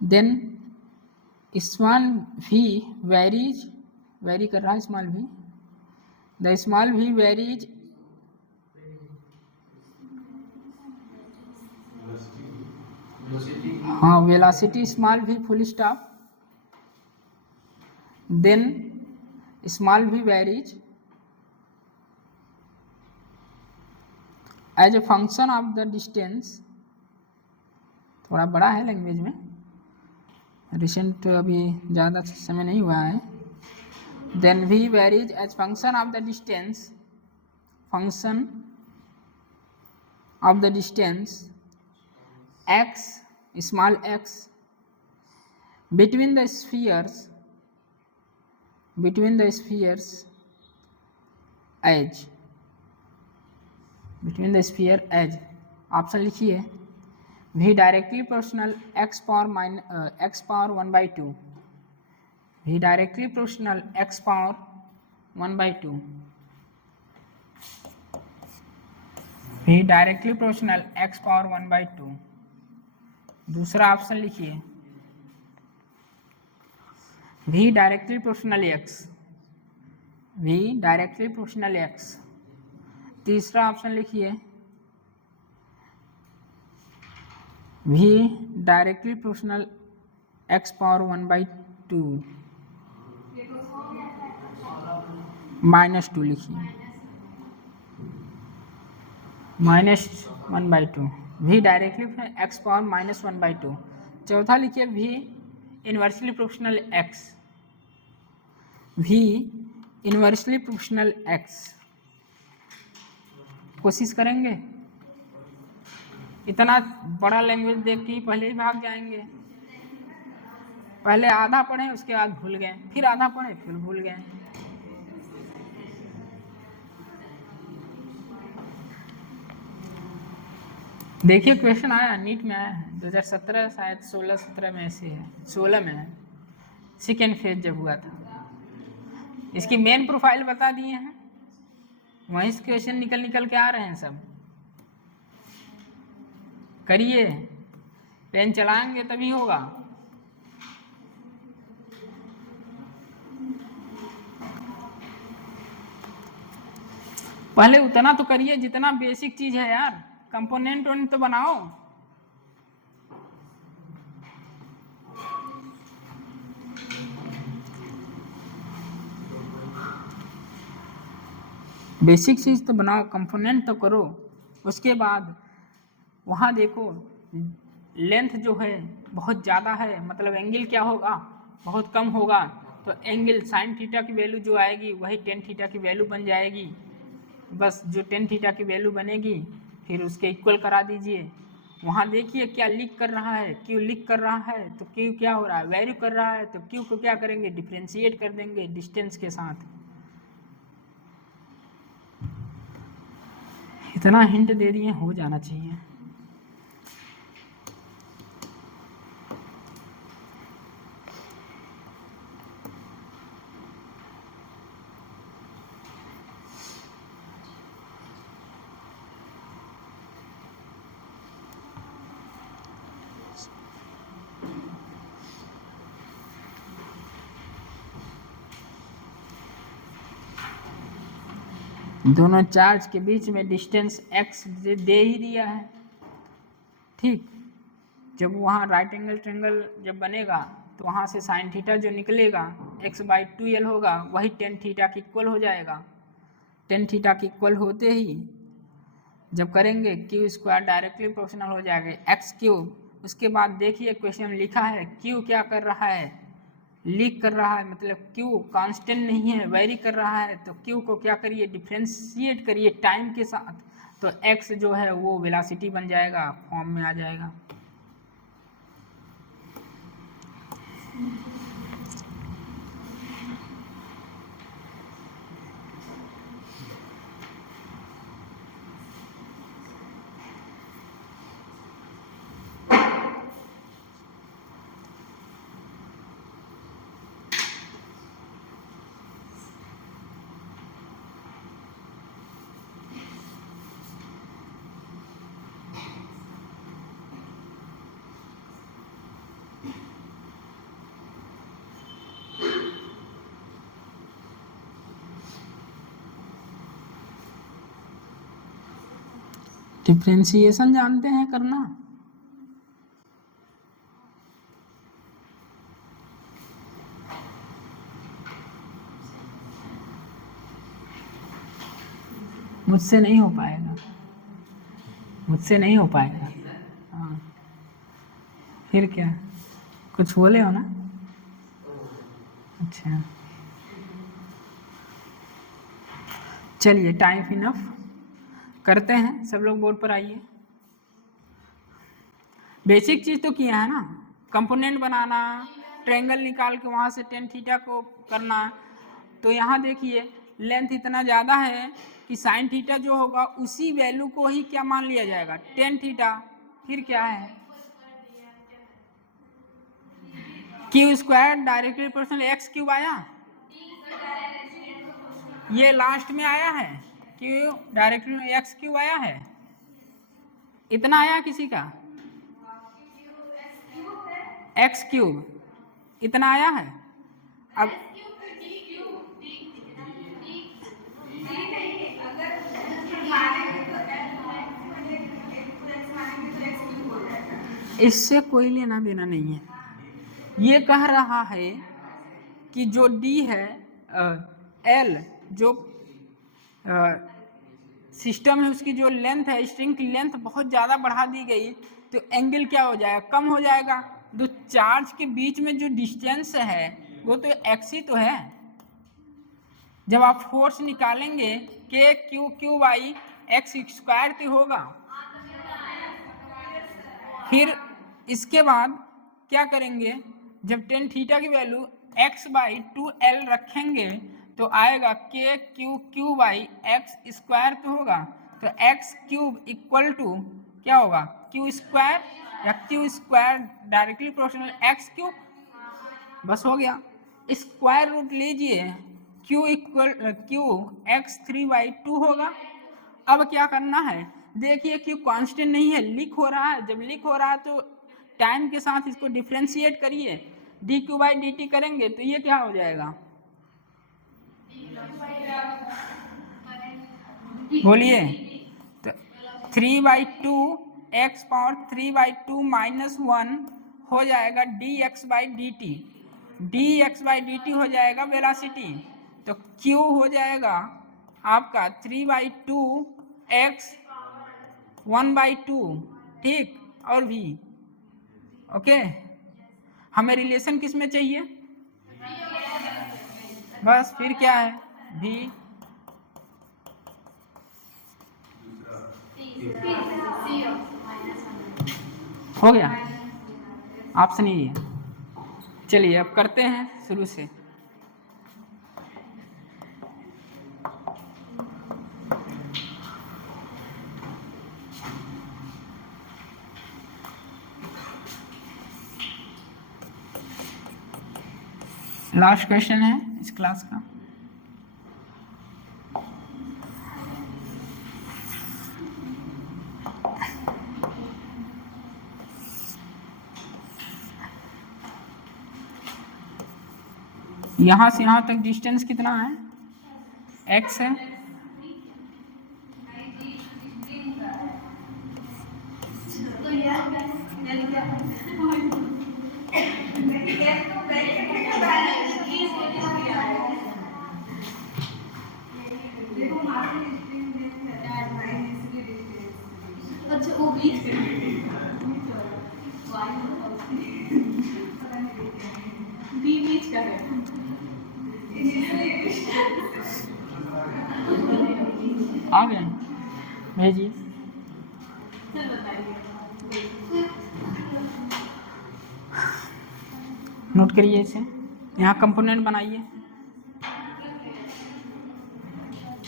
then small v varies, vary कर रहा है small v, the small v varies हाँ velocity small v full stop, then small v varies as a function of the distance. थोड़ा बड़ा है language में, recent अभी ज़्यादा समय नहीं हुआ है। Then v varies as function of the distance, function of the distance x, small x, between the spheres between the spheres as, between the sphere as, option लिखिए v directly proportional x power 1/2, v directly proportional x power 1/2, v directly proportional x power 1/2। दूसरा option लिखिए v directly proportional x, v directly proportional x। तीसरा option लिखिए v directly proportional x power 1/2 -2 लिखिए, -1/2, v directly x power -1/2। चौथा लिखिए v inversely proportional x, v inversely proportional x। कोशिश करेंगे, इतना बड़ा लैंग्वेज देख के पहले ही भाग जाएंगे। पहले आधा पढ़े उसके बाद भूल गए, फिर आधा पढ़े फिर भूल गए। देखिए क्वेश्चन आया, नीट में आया है 2017 शायद 16-17 में ऐसे है, 16 में है, सेकेंड फेज जब हुआ था। इसकी मेन प्रोफाइल बता दिए हैं, वहीं से क्वेश्चन निकल के आ रहे हैं सब। करिए, पेन चलाएंगे तभी होगा। पहले उतना तो करिए जितना बेसिक चीज है यार, कंपोनेंट तो बनाओ। बेसिक चीज तो बनाओ, कंपोनेंट तो करो। उसके बाद वहाँ देखो लेंथ जो है बहुत ज़्यादा है, मतलब एंगल क्या होगा, बहुत कम होगा, तो एंगल साइन थीटा की वैल्यू जो आएगी वही टेन थीटा की वैल्यू बन जाएगी। बस जो टेन थीटा की वैल्यू बनेगी फिर उसके इक्वल करा दीजिए। वहाँ देखिए क्या लीक कर रहा है, क्यू लीक कर रहा है, तो क्यू क्या हो रहा है, वैल्यू कर रहा है, तो क्यू को क्या करेंगे, डिफ्रेंशिएट कर देंगे डिस्टेंस के साथ। इतना हिंट दे दिए, हो जाना चाहिए। दोनों चार्ज के बीच में डिस्टेंस x दे ही दिया है, ठीक। जब वहाँ राइट एंगल ट्रायंगल जब बनेगा तो वहाँ से साइन थीटा जो निकलेगा x/2l होगा, वही टेन थीटा की इक्वल हो जाएगा। टेन थीटा की इक्वल होते ही जब करेंगे क्यू स्क्वायर डायरेक्टली प्रोपोर्शनल हो जाएगा एक्स क्यूब। उसके बाद देखिए क्वेश्चन में लिखा है क्यू क्या कर रहा है, लीक कर रहा है, मतलब क्यू कांस्टेंट नहीं है, वेरी कर रहा है। तो क्यू को क्या करिए, डिफ्रेंशिएट करिए टाइम के साथ, तो एक्स जो है वो वेलोसिटी बन जाएगा, फॉर्म में आ जाएगा। डिफ्रेंशिएशन जानते हैं करना? मुझसे नहीं हो पाएगा, मुझसे नहीं हो पाएगा। हाँ, फिर क्या, कुछ बोले हो ना? अच्छा चलिए, टाइम इनफ, करते हैं। सब लोग बोर्ड पर आइए। बेसिक चीज़ तो किया है ना, कंपोनेंट बनाना, ट्रायंगल निकाल के वहाँ से टेन थीटा को करना, तो यहाँ देखिए लेंथ इतना ज़्यादा है कि साइन थीटा जो होगा उसी वैल्यू को ही क्या मान लिया जाएगा, टेन थीटा। फिर क्या है, Q square directly proportional x cube आया, ये लास्ट में आया है, क्यू डायरेक्टली एक्स क्यूब आया है, इतना आया किसी का, एक्स क्यूब इतना आया है। अब इससे कोई लेना देना नहीं है, ये कह रहा है कि जो डी है एल जो सिस्टम है उसकी जो लेंथ है, स्ट्रिंग की लेंथ बहुत ज़्यादा बढ़ा दी गई तो एंगल क्या हो जाएगा, कम हो जाएगा। दो चार्ज के बीच में जो डिस्टेंस है वो तो एक्स ही तो है। जब आप फोर्स निकालेंगे के Q Q by x square तो होगा। फिर इसके बाद क्या करेंगे, जब टेन थीटा की वैल्यू x बाई 2l रखेंगे तो आएगा के Q Q by x square तो होगा, तो एक्स क्यूब इक्वल टू क्या होगा, क्यू स्क्वायर या Q square directly proportional x cube, बस हो गया। स्क्वायर रूट लीजिए, क्यू इक्वल क्यू एक्स 3/2 होगा। अब क्या करना है, देखिए क्यू कांस्टेंट नहीं है, लीक हो रहा है, जब लीक हो रहा है तो टाइम के साथ इसको डिफ्रेंशिएट करिए, D Q by D T करेंगे तो ये क्या हो जाएगा, बोलिए, तो 3/2 एक्स पावर 3/2 -1 हो जाएगा D x by D T, D x by D T हो जाएगा वेलोसिटी, तो क्यू हो जाएगा आपका 3/2 एक्स 1/2, ठीक, और भी ओके। हमें रिलेशन किस में चाहिए, बस फिर क्या है भी, हो गया, ऑप्शन ही है। चलिए अब करते हैं शुरू से। लास्ट क्वेश्चन है इस क्लास का। यहाँ से यहाँ तक डिस्टेंस कितना है, x है, अच्छा वो बीच का है, आ गए, भेजिए। नोट करिए इसे, यहाँ कंपोनेंट बनाइए,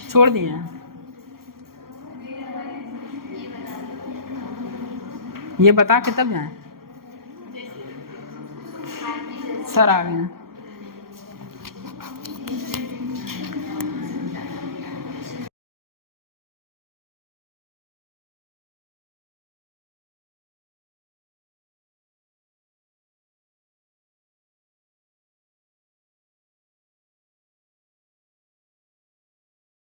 छोड़ दिए हैं, ये बता के तब जाएं, सर आ गए हैं।